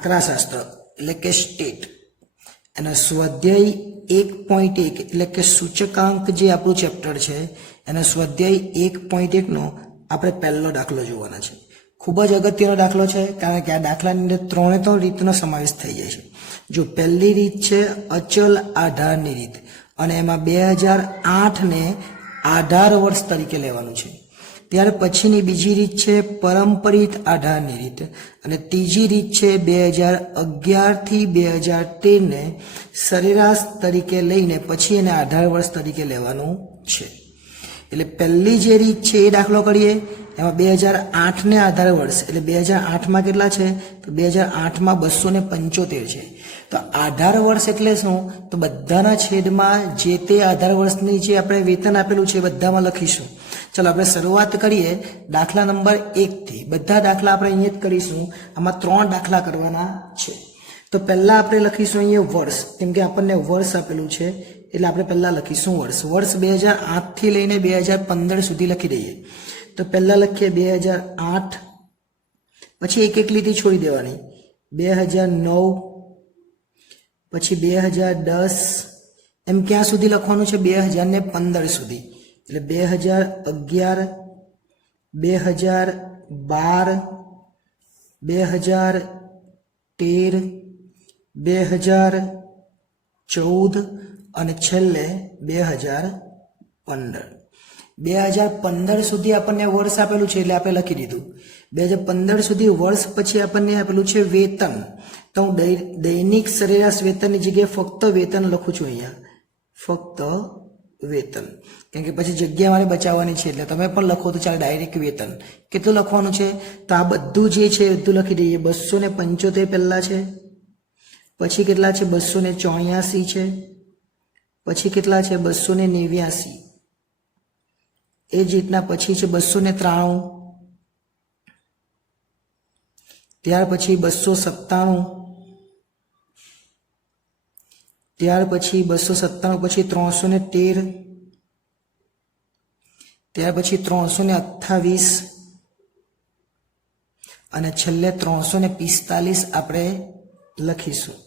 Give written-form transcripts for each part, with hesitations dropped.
આંકડાશાસ્ત્ર એટલે કે સ્ટેટ એના સ્વાધ્યાય 1.1 એટલે કે સૂચકાંક જે આપણું ચેપ્ટર છે એના સ્વાધ્યાય 1.1 નો આપણે પહેલો દાખલો જોવાના છે. ખૂબ જ અગત્યનો દાખલો છે કારણ કે આ દાખલાની અંદર 3 રીતનો સમાવેશ થઈ જાય છે. જો પહેલી રીત છે અચલ આધારની રીત અને એમાં 2008 ને આધાર વર્ષ તરીકે લેવાનું છે. ત્યાર પછીની બીજી રીત છે પરંપરિત આધારની રીત અને ત્રીજી રીત છે 2011 થી 2013 ને સરેરાશ તરીકે લઈને પછી એને આધાર વર્ષ તરીકે લેવાનું છે. એટલે પહેલી જે રીત છે એ દાખલો કરીએ એમાં 2008 ને આધાર વર્ષ એટલે 2008 માં કેટલા છે તો 2008 માં 275 છે. તો આધાર વર્ષ એટલે શું તો બધાના છેદમાં જે તે આધાર વર્ષની જે આપણે વેતન આપેલું છે એ બધામાં લખીશું. ચલો આપણે શરૂઆત કરીએ દાખલા નંબર 1 થી. બધા દાખલા આપણે અહીંયા જ કરીશું. આમાં 3 દાખલા કરવાના છે. તો પહેલા આપણે લખીશું અહીંયા વર્ષ કેમ કે આપણને વર્ષ આપેલું છે એટલે આપણે પહેલા લખીશું વર્ષ. વર્ષ 2008 થી લઈને 2015 સુધી લખી દઈએ. તો પહેલા લખીએ 2008 પછી એક એક લીટી છોડી દેવાની 2009 પછી 2010 એમ ક્યાં સુધી લખવાનું છે 2015 સુધી. એટલે 2011 2012 2013 2014 અને છેલ્લે 2015. 2015 સુધી આપણને વર્ષ આપેલું છે એટલે આપણે લખી દીધું. 2015 સુધી વર્ષ પછી આપણને આપેલું છે વેતન. તો હું દૈનિક સરેરાશ વેતનની જગ્યાએ ફક્ત વેતન લખું છું અહીંયા ફક્ત વેતન કેમ કે પછી જગ્યા મારે બચાવવાની છે એટલે તમે પણ લખો તો ચાલે ડાયરેક્ટ વેતન. કેટલું લખવાનું છે તો આ બધું જે છે બધું લખી દઈએ. 275 પહેલા છે પછી કેટલા છે 284 છે પછી કેટલા છે 289 એ જ રીતના પછી છે 293 ત્યાર પછી 297 ત્યાર પછી 297 પછી 313 ત્યાર પછી 328 અને છેલ્લે 345 આપણે લખીશું.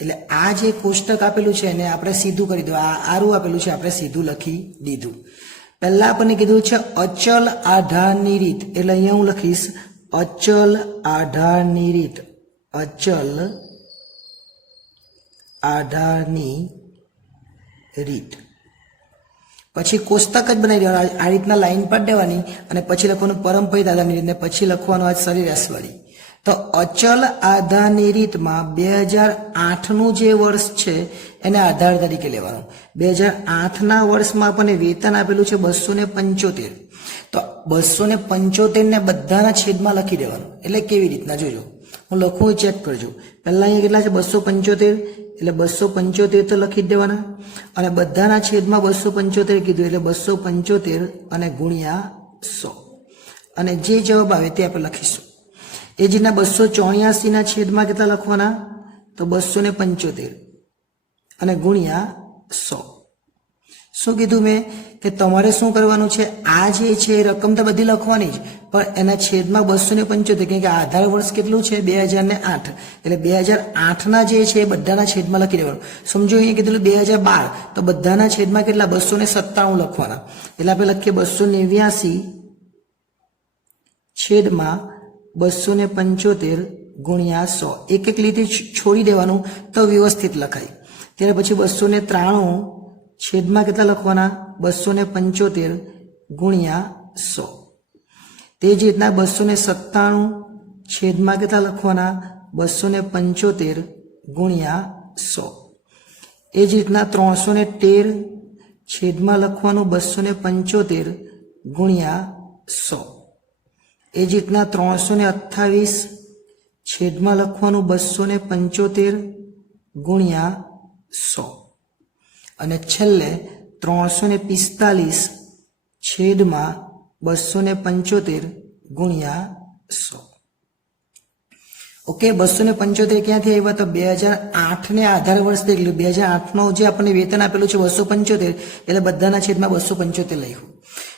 એટલે આ જે કોષ્ટક આપેલું છે એને આપણે સીધું કરી દો. આ આરું આપેલું છે આપણે સીધું લખી દીધું. પહેલા આપણને કીધું છે અચલ આધારની રીત એટલે અહીંયા હું લખીશ અચલ આધારની રીત. અચલ આધારની રીત પછી કોષ્ટક જ બનાવી દેવાનું. આ રીતના લાઈન પાડી દેવાની અને પછી લખવાનું પરંપરિત આધારની રીત ને પછી લખવાનું આ સરેરાશ વાળી. તો અચલ આધારની રીતમાં 2008 નું જે વર્ષ છે એને આધાર તરીકે લેવાનું. 2008 ના વર્ષમાં આપણને વેતન આપેલું છે 275. તો 275 ને બધાના છેદમાં લખી દેવાનું. એટલે કેવી રીતના જોજો હું લખું ચેક કરજો. પહેલા અહીંયા કેટલા છે 275 એટલે 275 તો લખી જ દેવાના અને બધાના છેદમાં 275 કીધું એટલે 275 અને ગુણ્યા 100 અને જે જવાબ આવે તે આપણે લખીશું. એ જ રીતના 284 ના છેદમાં કેટલા લખવાના તો 275 અને ગુણ્યા 100. શું કીધું મેં કે તમારે શું કરવાનું છે આ જે છે રકમ તો બધી લખવાની જ પણ એના છેદમાં 275 કેમ કે આધાર વર્ષ કેટલું છે 2008 એટલે 2008 ના જે છે એ બધાના છેદમાં લખી દેવાનું. સમજો અહીંયા કીધું 2012 તો બધાના છેદમાં કેટલા 297 લખવાના એટલે આપણે લખીએ 289 છેદમાં 275 ગુણ્યા 100. એક એક લીટી છોડી દેવાનું તો વ્યવસ્થિત લખાય. ત્યાર પછી 293 છેદમાં કેટલા લખવાના 275 ગુણ્યા 100. તે જ રીતના 297 છેદમાં કેટલા લખવાના 275 ગુણ્યા 100. એ જ રીતના 313 છેદમાં લખવાનું 275 ગુણ્યા 100. એ જ રીતના 328 છેદમાં લખવાનું 275 ગુણ્યા 100 અને છેલ્લે 345 છેદમાં 275 ગુણ્યા 100. ઓકે 275 ક્યાંથી આવ્યા તો 2008 ને આધાર વર્ષ દેખલું 2008 નો જે આપણને વેતન આપેલું છે 275 એટલે બધાના છેદમાં 275 લખ્યું.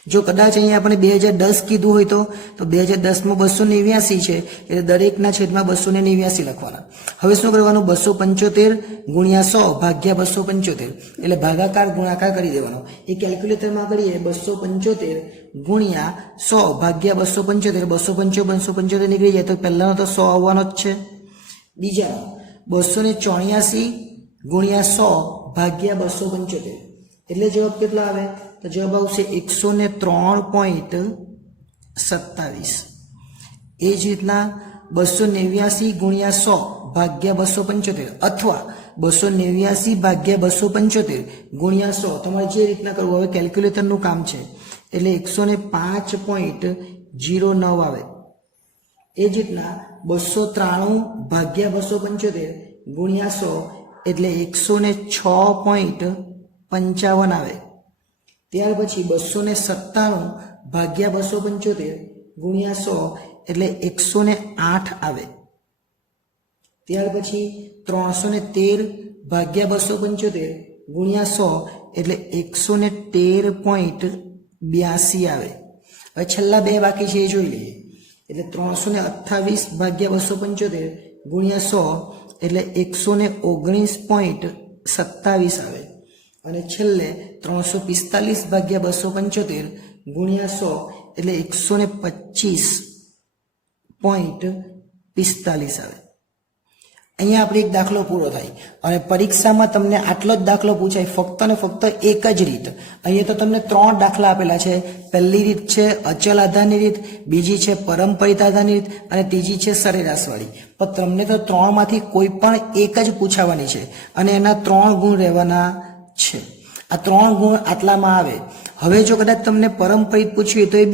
જો કદાચ અહીંયા આપણે 2010 કીધું હોય તો 2010માં 289 છે એટલે દરેકના છેદમાં 289 લખવાના. હવે શું કરવાનું? 275 ગુણ્યા 100 ભાગ્યા 275 એટલે ભાગાકાર ગુણાકાર કરી દેવાનો. એ કેલ્ક્યુલેટરમાં કરીએ 275 ગુણ્યા 100 ભાગ્યા 275 275 નીકળી જાય તો પહેલાનો તો 100 આવવાનો જ છે. બીજા 284 ગુણ્યા 100 ભાગ્યા 275 એટલે જવાબ કેટલો આવે? તો જવાબ આવશે 103.27. એ જ રીતના 289 ગુણ્યા 100 ભાગ્યા 275 અથવા 289 ભાગ્યા 275 ગુણ્યા 100 તમારે જે રીતના કરવું હવે કેલ્ક્યુલેટરનું કામ છે એટલે 105.09 આવે. એ જ રીતના 293 ભાગ્યા 275 ગુણ્યા 100 એટલે 106.55 આવે. ત્યાર પછી 297 ભાગ્યા 275 ગુણ્યા 100 એટલે 108 આવે. ત્યાર પછી 313 ભાગ્યા 275 ગુણ્યા 100 એટલે 113.82 આવે. હવે છેલ્લા બે બાકી છે એ જોઈ લઈએ. એટલે 328 ભાગ્યા 275 ગુણ્યા 100 એટલે 119.27 આવે. અને છેલ્લે 345 ભાગ્યા 275 ગુણ્યા 100 એટલે 125.45 આવે. અહીંયા આપણે એક દાખલો પૂરો થાય અને પરીક્ષામાં તમને આટલો જ દાખલો પૂછાય ફક્ત ને ફક્ત એક જ રીત. અહીંયા તો તમને 3 દાખલા આપેલા છે. પહેલી રીત છે અચલ આધારની રીત, બીજી છે પરંપરિત આધારની રીત અને ત્રીજી છે સરેરાશવાળી. પણ તમને તો 3 માંથી કોઈ પણ એક જ પૂછાવાની છે અને એના 3 ગુણ રહેવાના છે. આ 3 ગુણ આટલામાં આવે. હવે જો કદાચ તમને પરંપરિત પૂછ્યું તો એ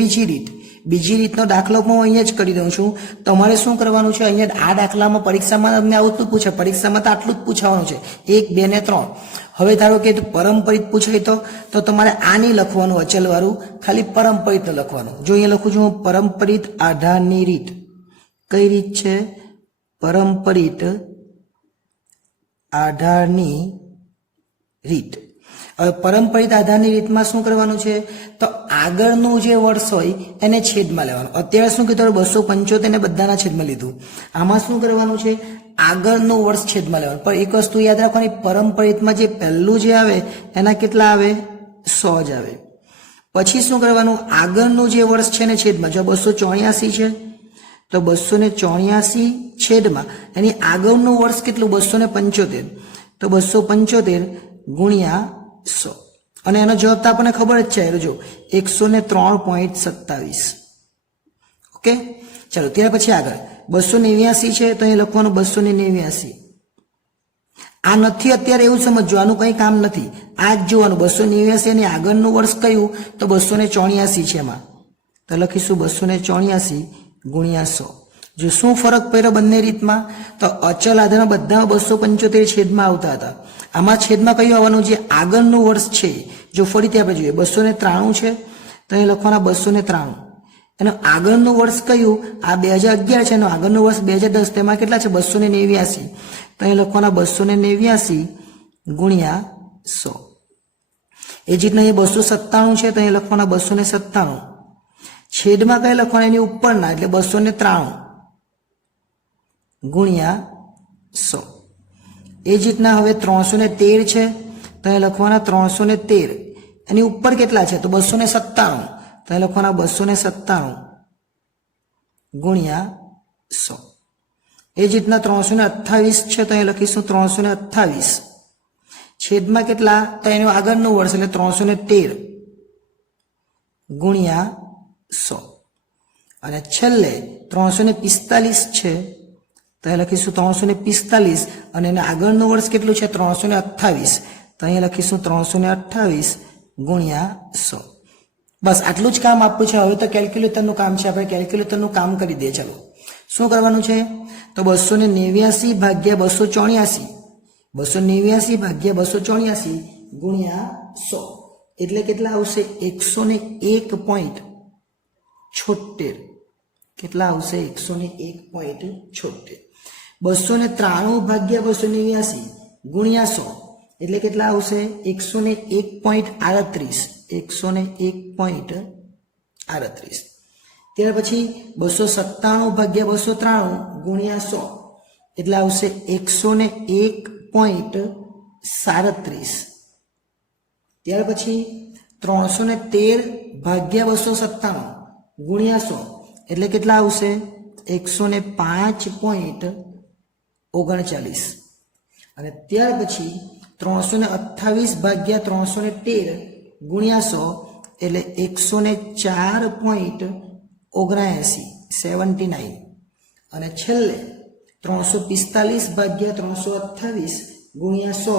બીજી રીતનો દાખલો હું અહીંયા જ કરી દઉં છું. તમારે શું કરવાનું છે? અહીંયા આ દાખલામાં પરીક્ષામાં તમને આવું પૂછે, પરીક્ષામાં તો આટલું જ પૂછવાનું છે 1, 2 ને 3. હવે ધારો કે પરંપરિત પૂછાય તો તમારે આ નહીં લખવાનું અચલવાળું, ખાલી પરંપરિત લખવાનું. જો અહીંયા લખું છું પરંપરિત આધારની રીત. કઈ રીત છે? પરંપરિત આધારની રીત. હવે પરંપરિત આધારની રીતમાં શું કરવાનું છે? તો આગળનું જે વર્ષ હોય એને છેદમાં લેવાનું. અત્યારે શું કીધું? 275 ને બધાના છેદમાં લીધું. આમાં શું કરવાનું છે? આગળનું વર્ષ છેદમાં લેવાનું. પણ એક વસ્તુ યાદ રાખવાની, પરંપરિતમાં જે પહેલું જે આવે એના કેટલા આવે? 100 જ આવે. પછી શું કરવાનું? આગળનું જે વર્ષ છે ને છેદમાં. જો 284 છે તો 284 છેદમાં એની આગળનું વર્ષ કેટલું? 275. તો 275 ગુણ્યા 100 અને એનો જવાબ તો આપણને ખબર જ છે. જો 103.27. ઓકે, ચાલો ત્યાર પછી આગળ 289 છે તો અહીં લખવાનું 289. આ નથી અત્યારે એવું સમજો, આનું કંઈ કામ નથી. આ જ જોવાનું 289 અને આગળનું વર્ષ કયું? તો 284 છે. એમાં તો લખીશું 284 ગુણ્યા 100. જો શું ફરક પડ્યો બંને રીતમાં? તો અચલ આધારમાં બધામાં 275 છેદમાં આવતા હતા. આમાં છેદમાં કયું આવવાનું? જે આગળનું વર્ષ છે. જો ફરીથી આપણે જોઈએ 293 છે તો અહીં લખવાના 293. એનું આગળનું વર્ષ કયું? આ 2011 છે. એનું આગળનું વર્ષ 2010. તેમાં કેટલા છે? 289. તો અહીં લખવાના 289 ગુણ્યા 100. એ જ રીતના અહીં 297 છે તો અહીં લખવાના 297. છેદમાં કઈ લખવાના? એની ઉપરના એટલે 293 ગુણ્યા 100. એ જ રીતના હવે 313 છે તો અહીં લખવાના 313. એની ઉપર કેટલા છે? તો 297. તો અહીં લખવાના 297 ગુણ્યા 100. એ જ રીતના 328 છે તો અહીં લખીશું 328. છેદમાં કેટલા? તો એનું આગળનું વર્ષ એટલે 313 ગુણ્યા 100. અને છેલ્લે 345 છે તો અહીં લખીશું 345 અને એના આગળનું વર્ષ કેટલું છે? 328. તો અહીં લખીશું 328 ગુણ્યા 100. બસ આટલું જ કામ આપવું છે. હવે તો કેલ્ક્યુલેટરનું કામ છે. આપણે કેલ્ક્યુલેટરનું કામ કરી દઈએ. ચલો શું કરવાનું છે? તો 289 ભાગ્યા 284 289 ભાગ્યા 284 ગુણ્યા 100 એટલે કેટલા આવશે? 101.76. કેટલા આવશે? 101.76. 293 ભાગ્યા 289 ગુણ્યા 100 એટલે કેટલા આવશે? 101.38. 101.38. 38. ત્યાર પછી 297 ભાગ્યા 293 ગુણ્યા 100 એટલે આવશે 101.37. ત્યાર પછી 313 ભાગ્યા 297 ગુણ્યા 100 એટલે કેટલા આવશે 105.39. અને ત્યાર પછી 328 ભાગ્યા 313 ગુણ્યા 100 એટલે 104.79. અને છેલ્લે 345 ભાગ્યા 328 ગુણ્યા 100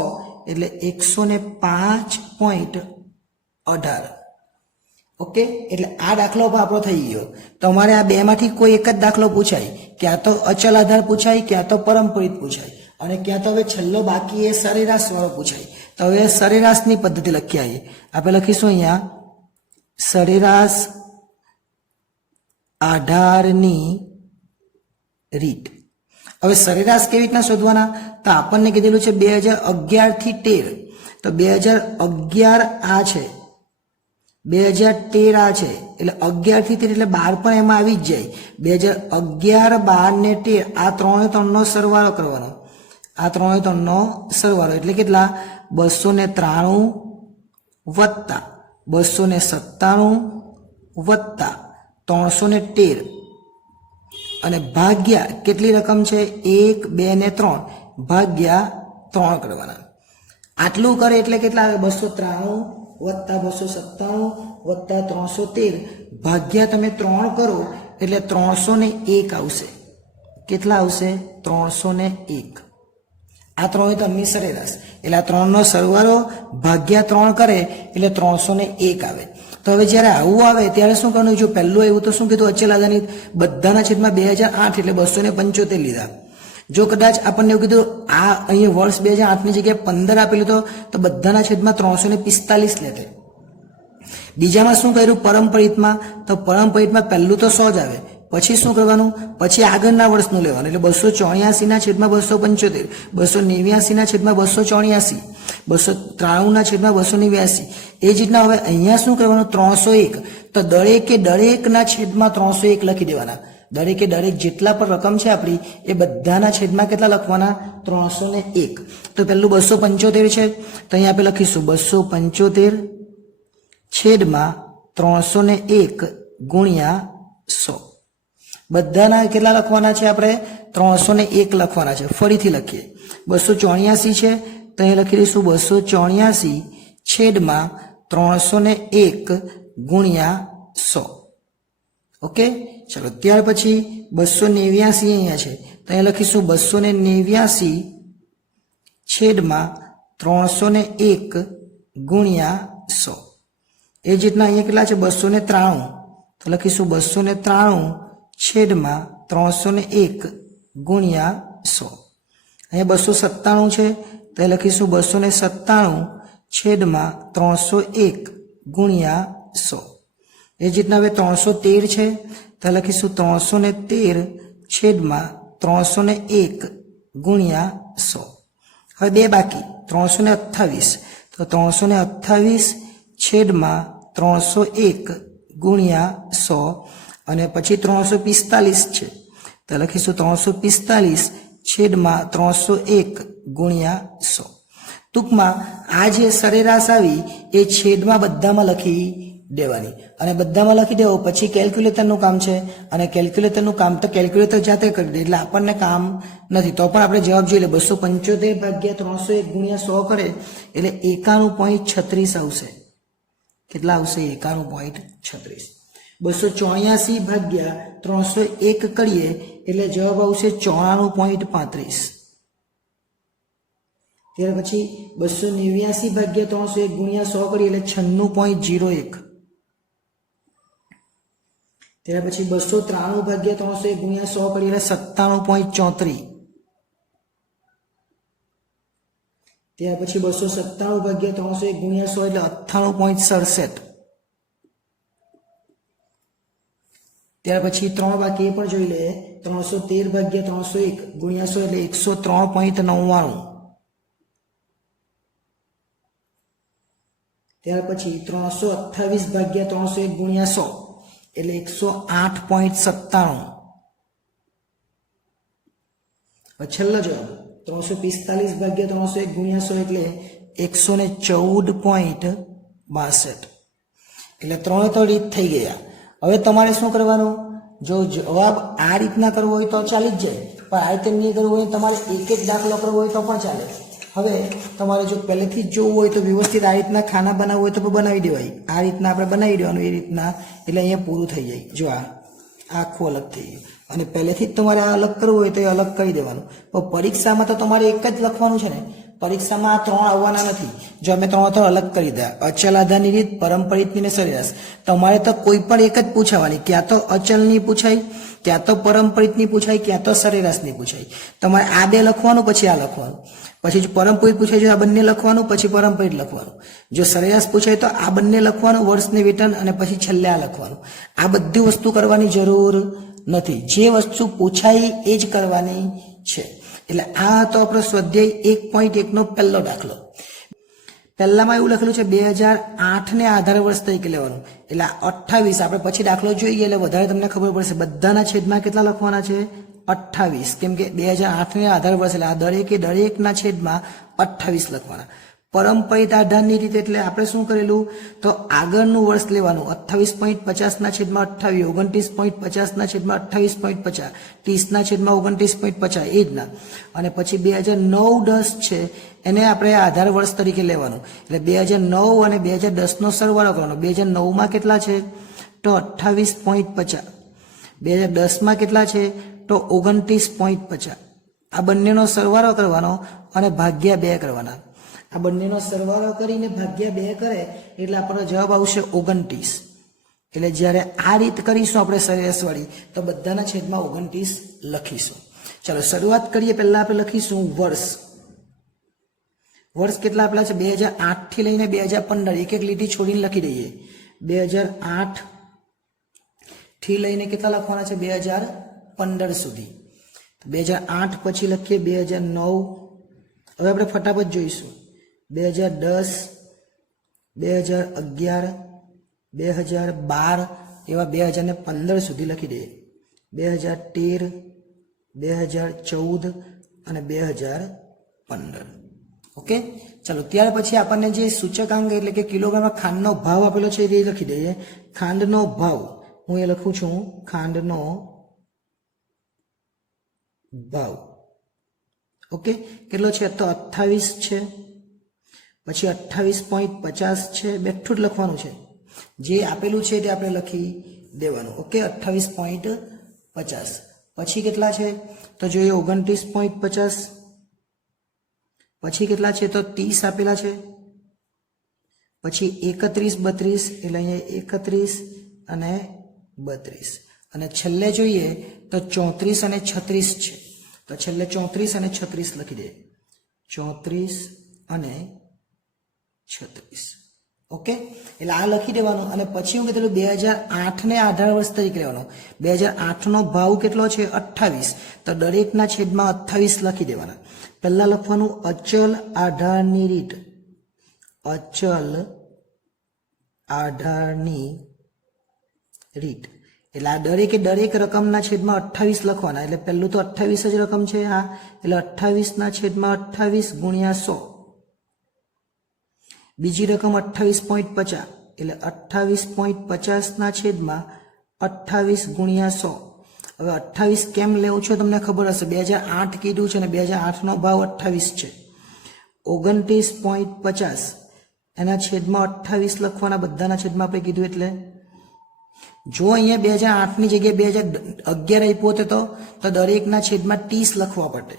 એટલે 105.18. ઓકે, એટલે આ દાખલો આપણો થઈ ગયો. તમારે આ બેમાંથી કોઈ એક જ દાખલો પૂછાય, ક્યાં તો અચલ આધાર પૂછાય, ક્યાં તો પરંપરિત પૂછાય, અને ક્યાં તો હવે છેલ્લો બાકી એ સરેરાશ વાળો પૂછાય. તો હવે સરેરાશની પદ્ધતિ લખી આવીએ. આપણે લખીશું અહીંયા સરેરાશ આધારની રીત. હવે સરેરાશ કેવી રીતના શોધવાના? તો આપણને કીધેલું છે 2011 થી 13. તો 2011 આ છે, 2013 આ છે, એટલે 11 થી 13 એટલે 12 પણ એમાં આવી જ જાય. 2011, 12 ને 13 આ 3 નો સરવાળો કરવાનો. આ 3 નો સરવાળો એટલે કેટલા? 293 વત્તા 297 વત્તા 313 અને ભાગ્યા કેટલી રકમ છે? 1, 2 ને 3 ભાગ્યા 3 કરવાના. આટલું કરે એટલે કેટલા આવે? 293 વત્તા 297 વત્તા 313 ભાગ્યા તમે 3 કરો એટલે 301 આવશે. કેટલા આવશે? 301. આ 3 ની સરેરાશ એટલે આ 3 નો સરવાળો ભાગ્યા 3 કરે એટલે 301 આવે. તો હવે જ્યારે આવું આવે ત્યારે શું કરવાનું? જો પહેલું એવું તો શું કીધું? અચલ આધારની બધાના છેદમાં 2008 એટલે 275 લીધા. જો કદાચ આપણને એવું કીધું આ અહીંયા વર્ષ 2008 ની જગ્યાએ 15 આપેલું તો બધાના છેદમાં 345 લેતે. બીજામાં શું કર્યું? પરંપરિતમાં. તો પરંપરિતમાં પહેલું તો 100 જ આવે, પછી શું કરવાનું? પછી આગળના વર્ષનું લેવાનું. એટલે 284 ના છેદમાં 275, 289 ના છેદમાં 284, 293 ના છેદમાં 289. એ જ રીતના હવે અહીંયા શું કરવાનું? 301. તો દરેકના છેદમાં 301 લખી દેવાના. દરેક જેટલા પણ રકમ છે આપણી એ બધાના છેદમાં કેટલા લખવાના? 301. તો પહેલું 275 છે, તો અહીંયા આપણે લખીશું 275 છેદમાં 301 ગુણ્યા 100. બધાના કેટલા લખવાના છે? આપણે 301 લખવાના છે. ફરીથી લખીએ. 284 છે, તો અહીંયા લખી દઈશું 284 છેદમાં 301 ગુણ્યા 100. ઓકે, ચલો. ત્યાર પછી 289 અહીંયા છે, તો અહીંયા લખીશું 289 છેદમાં 301 ગુણ્યા 100. એ જ રીતના અહીંયા કેટલા છે? 293, તો લખીશું 293 છેદમાં 301 ગુણ્યા 100. અહીંયા 297 છે, તો લખીશું 297 છેદમાં 301 ગુણ્યા 100. એ જ રીતના હવે 313 છે, તો લખીશું 313 છેદમાં 301 ગુણ્યા 100. હવે બે બાકી 328, તો 328 છેદમાં 301 ગુણ્યા 100. અને પછી 345 છે, તો લખીશું 345 છેદમાં 301 ગુણ્યા 100. ટૂંકમાં આ જે સરેરાશ આવી એ છેદમાં બધામાં લખી દેવાની, અને બધામાં લખી દેવો. પછી કેલ્ક્યુલેટરનું કામ છે, અને કેલ્ક્યુલેટરનું કામ તો કેલ્ક્યુલેટર જાતે કરી દે એટલે આપણને કામ નથી. તો પણ આપણે જવાબ જોઈ લે. 275 ભાગ્યા 301 ગુણ્યા 100 કરે એટલે 91.36 આવશે. કેટલા આવશે? 91.36. 284 ભાગ્યા 301 કરીએ એટલે જવાબ આવશે 94.35. ત્યાર પછી 289 ભાગ્યા 301 ગુણ્યા 100 કરીએ એટલે 96.01. ત્યાર પછી 293 ભાગ્યા 301 ગુણ્યા 100 કરીએ એટલે 97.34. ત્યાર પછી 297 ભાગ્યા 301 ગુણ્યા 100 એટલે 98.67. ત્યાર પછી 3 બાકી એ પણ જોઈ લે. 313 ભાગ્યા 301 ગુણ્યા 100 એટલે 103.99. ત્યાર પછી 328 ભાગ્યા 301 ગુણ્યા 100 એટલે 108.97. છેલ્લો જવાબ 345 ભાગ્યા 301 ગુણ્યા 100 એટલે 114.62. એટલે 3 રીત થઈ ગયા. હવે તમારે શું કરવાનું? જો જવાબ આ રીતના કરવો હોય તો ચાલી જ જાય, પણ આ રીતે નહીં કરવું હોય તમારે એક એક દાખલો કરવો હોય તો પણ ચાલે. હવે તમારે જો પહેલેથી જ જોવું હોય તો વ્યવસ્થિત આ રીતના ખાના બનાવવું હોય તો બનાવી દેવાય. આ રીતના આપણે બનાવી દેવાનું એ રીતના, એટલે અહીંયા પૂરું થઈ જાય. જો આ આખું અલગ થઈ ગયું, અને પહેલેથી જ તમારે આ અલગ કરવું હોય તો એ અલગ કરી દેવાનું. પણ પરીક્ષામાં તો તમારે એક જ લખવાનું છે ને, પરીક્ષામાં આ 3 આવવાના નથી. જો અમે 3 અલગ કરી દે, અચલ આધારની રીત, પરંપરિતની ને સરેરાશ. તમારે તો કોઈ પણ એક જ પૂછાવાની, ક્યાં તો અચલની પૂછાય, ક્યાં તો પરંપરિતની પૂછાય, ક્યાં તો સરેરાશની પૂછાય. તમારે આ 2 લખવાનું, પછી આ લખવાનું. પછી જો પરંપરિત પૂછાય તો આ બંને લખવાનું, પછી પરંપરિત લખવાનું. જો સરેરાશ પૂછાય તો આ બંને લખવાનું, વર્ષને વેતન, અને પછી છેલ્લે આ લખવાનું. આ બધી વસ્તુ કરવાની જરૂર નથી. જે વસ્તુ પૂછાય એ જ કરવાની છે. એટલે આ હતો આપણો સ્વાધ્યાય 1.1 નો પહેલો દાખલો. પહેલામાં એવું લખેલું છે 2008 ને આધાર વર્ષ તરીકે લેવાનું, એટલે 28. આપણે પછી દાખલો જોઈએ એટલે વધારે તમને ખબર પડશે. બધાના છેદમાં કેટલા લખવાના છે? 28. કેમ કે 2008 ને આધાર વર્ષ એટલે આ દરેકના છેદમાં 28 લખવાના. પરંપરિત આધારની રીતે એટલે આપણે શું કરેલું? તો આગળનું વર્ષ લેવાનું. 28.50 ના છેદમાં 28, 29.50 ના છેદમાં 28.50, 30 ના છેદમાં 29.50 એ જ ના. અને પછી 2009-10 છે એને આપણે આધાર વર્ષ તરીકે લેવાનું. એટલે 2009 અને 2010 નો સરવાળો કરવાનો. 2009 માં કેટલા છે? તો 28.50. 2010 માં કેટલા છે? તો 29.50. આ બંનેનો સરવાળો કરવાનો અને ભાગ્યા 2 કરવાના. આ બંનેનો સરવાળો કરીને ભાગ્યા 2 કરે એટલે આપણો જવાબ આવશે 29. એટલે જ્યારે આ રીત કરીશું આપણે સરેરાશ વાળી, તો બધાના છેદમાં 29 લખીશું. ચાલો શરૂઆત કરીએ. પહેલા આપણે લખીશું વર્ષ. વર્ષ કેટલા આપેલા છે? 2008 થી લઈને 2015. એક એક લીટી છોડીને લખી દઈએ. 2008 થી લઈને કેટલા લખવાના છે? 2015 સુધી. 2008 પછી લખીએ 2009. હવે આપણે ફટાફટ જોઈશું. 2010, 2011, 2012 એવા 2015 સુધી લખી દઈએ. 2013, 2014 અને 2015. ઓકે, ચાલો ત્યાર પછી આપણને જે સૂચકાંક એટલે કે કિલોગ્રામમાં ખાંડનો ભાવ આપેલો છે એ લખી દઈએ. ખાંડનો ભાવ હું એ લખું છું, ખાંડનો ભાવ. ઓકે, કેટલો છે? તો 28 છે. પછી 28.50 છે. બેઠું જ લખવાનું છે. જે આપેલું છે તે આપણે લખી દેવાનું. ઓકે, 28.50. પછી કેટલા છે? તો જોઈએ 29.50. પછી કેટલા છે? તો 30 આપેલા છે. પછી 31, 32 એટલે અહીંયા 31 અને 32. અને છેલ્લે જોઈએ તો 34 અને 36 છે. તો છેલ્લે 34 અને 36 લખી દે. 34 અને 36. ઓકે, એટલે આ લખી દેવાનું. અને પછી હું કીધું 2008 ને આધાર વર્ષ તરીકે લેવાનો. 2008 નો ભાવ કેટલો છે? 28. તો દરેકના છેદમાં 28 લખી દેવાના. પહેલા લખવાનું અચલ આધારની રીત. અચલ આધારની રીત એટલે આ દરેક રકમના છેદમાં 28 લખવાના. એટલે પહેલું તો 28 જ રકમ છે આ, એટલે 28 ના છેદમાં 28 ગુણ્યા 100. બીજી રકમ 28.50 એટલે 28.50 ના છેદમાં 28 ગુણ્યા 100. હવે 28 કેમ લેવું છો તમને ખબર હશે. 2008 કીધું છે ને 2008 નો ભાવ 28 છે. 29.50 એના છેદમાં 28 લખવાના. બધાના છેદમાં આપણે કીધું એટલે જો અહીંયા 2008 ની જગ્યાએ 2011 આપ્યો હતો તો દરેકના છેદમાં 30 લખવા પડે.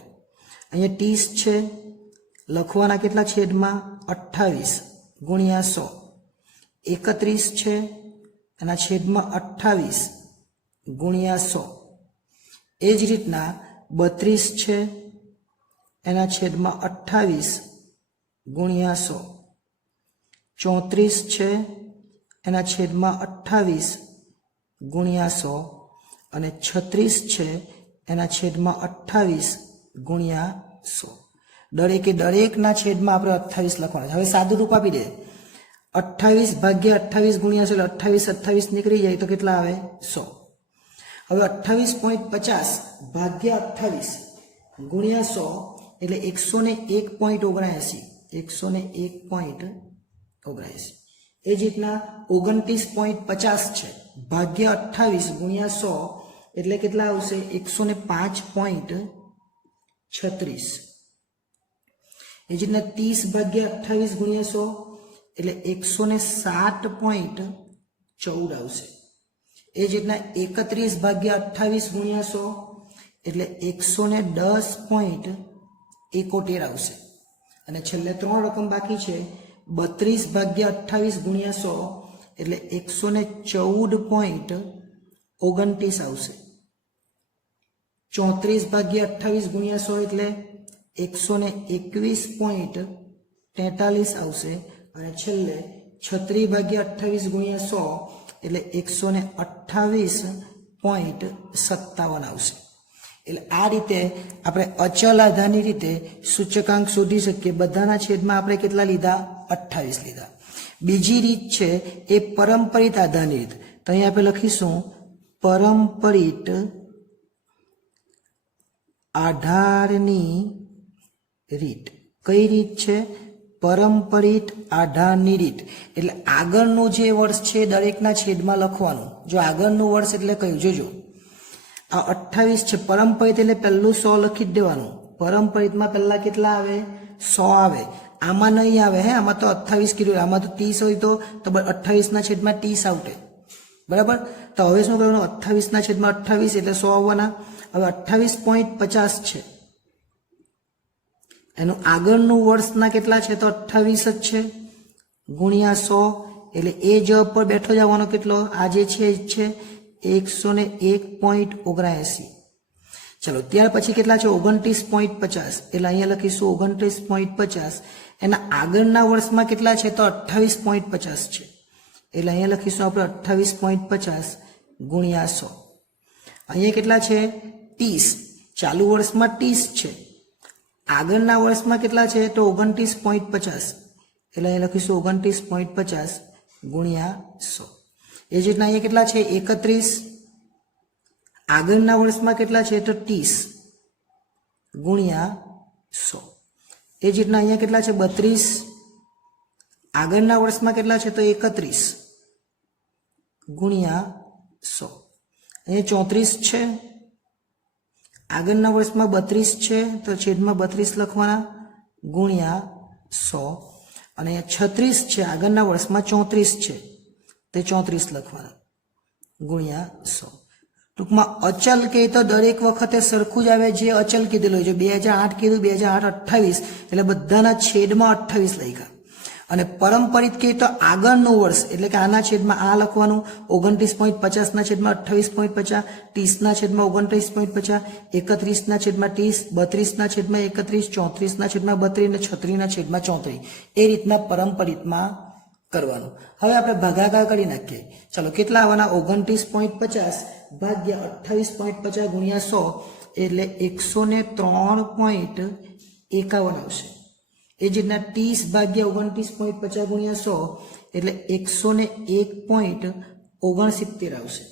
અહીંયા 30 છે લખવાના. કેટલા છેદમાં? 28 ગુણ્યા 100. 31 છે એના છેદમાં 28 ગુણ્યા 100. એ જ રીતના 32 છે એના છેદમાં 28 ગુણ્યા 100. 34 છે એના છેદમાં 28 ગુણ્યા 100. અને 36 છે એના છેદમાં 28 ગુણ્યા 100. દરેકના છેદમાં આપણે 28 લખવાના છે. હવે સાદું રૂપ આપી દે. 28 ભાગ્યા 28 ગુણ્યા 100 એટલે 28 નીકળી જાય તો કેટલા આવે 100. હવે 28.50 ભાગ્યા 28 ગુણ્યા 100 એટલે 101.79 101.79. એ જ રીતના 29.50 છે ભાગ્યા 28 ગુણ્યા 100 એટલે કેટલા આવશે 105.36. એ જ રીતના 30 ભાગ્યા 28 ગુણ્યા 100 એટલે 107.14 આવશે. એ જ રીતના 31 ભાગ્યા 28 ગુણ્યા 100 એટલે 110.71 આવશે. અને છેલ્લે 3 રકમ બાકી છે 32 ભાગ્યા 28 ગુણ્યા 100 એટલે 114.29 આવશે. 34 ભાગ્યા 28 ગુણ્યા 100 એટલે 121.43 આવશે. અને છેલ્લે 36 ભાગ્યા 28 ગુણ્યા 100 એટલે 128.57 આવશે. એટલે આ રીતે આપણે અચલ આધારની રીતે સૂચકાંક શોધી શકીએ. બધાના છેદમાં આપણે કેટલા લીધા 28 લીધા. બીજી રીત છે એ પરંપરિત આધારની રીત. તો અહીં આપણે લખીશું પરંપરિત આધારની રીત. કઈ રીત છે? પરંપરિત આધારની રીત. એટલે આગળનું જે વર્ષ છે દરેકના છેદમાં લખવાનું. જો આગળનું વર્ષ એટલે કયું જોજો, આ 28 છે પરંપરિત એટલે પહેલું 100 લખી જ દેવાનું. પરંપરિતમાં પહેલા કેટલા આવે 100 આવે. આમાં નહીં આવે, હે આમાં તો 28 કીધું, આમાં તો 30 હોય તો 28 છેદમાં 30 આવતે, બરાબર. તો હવે શું કરવાનું 28 છેદમાં 28 એટલે 100 આવવાના. હવે 28.50 છે, એનું આગળનું વર્ષના કેટલા છે તો 28 જ છે ગુણ્યા 100 એટલે એ જવાબ પર બેઠો જવાનો કેટલો આ જે છે 101.79. ચલો ત્યાર પછી કેટલા છે 29.50 એટલે અહીંયા લખીશું 29.50. એના આગળના વર્ષમાં કેટલા છે તો 28.50 છે એટલે અહીંયા લખીશું આપણે 28.50 ગુણ્યા 100. અહીંયા કેટલા છે 30, ચાલુ વર્ષમાં 30 છે, આગળના વર્ષમાં કેટલા છે તો 29.50 એટલે અહીં લખીશું 29.50 ગુણ્યા 100. એ જ રીતના અહીંયા કેટલા છે 31, આગળના વર્ષમાં કેટલા છે તો 30 ગુણ્યા 100. એ જ રીતના અહીંયા કેટલા છે 32, આગળના વર્ષમાં કેટલા છે તો 31 ગુણ્યા 100. અહીંયા 34 છે, આગળના વર્ષમાં 32 છે તો છેદમાં 32 લખવાના ગુણ્યા 100. અને અહીંયા 36 છે, આગળના વર્ષમાં 34 છે તે 34 લખવાના ગુણ્યા 100. ટૂંકમાં અચલ કહે તો દરેક વખતે સરખું જ આવે જે અચલ કીધેલું હોય. જો 2008 કીધું 2008 28 એટલે બધાના છેદમાં 28 લખ્યા. અને પરંપરિત કહે તો આગળનું વર્ષ એટલે કે આના છેદમાં આ લખવાનું 29.50 ના છેદમાં 28.50, 30 ના છેદમાં 29.50, 31 ના છેદમાં 30, 32 ના છેદમાં 31, 34 ના છેદમાં 32 અને 36 ના છેદમાં 34. એ રીતના પરંપરિતમાં કરવાનું. હવે આપણે ભાગાકાર કરી નાખીએ. ચલો કેટલા આવવાના 29.50 ભાગ્યા 28.50 ગુણ્યા 100 એટલે 103.51 આવશે. એ જ રીતના 30 ભાગ્યા 29.50 ગુણ્યા 100 એટલે 101.69 આવશે.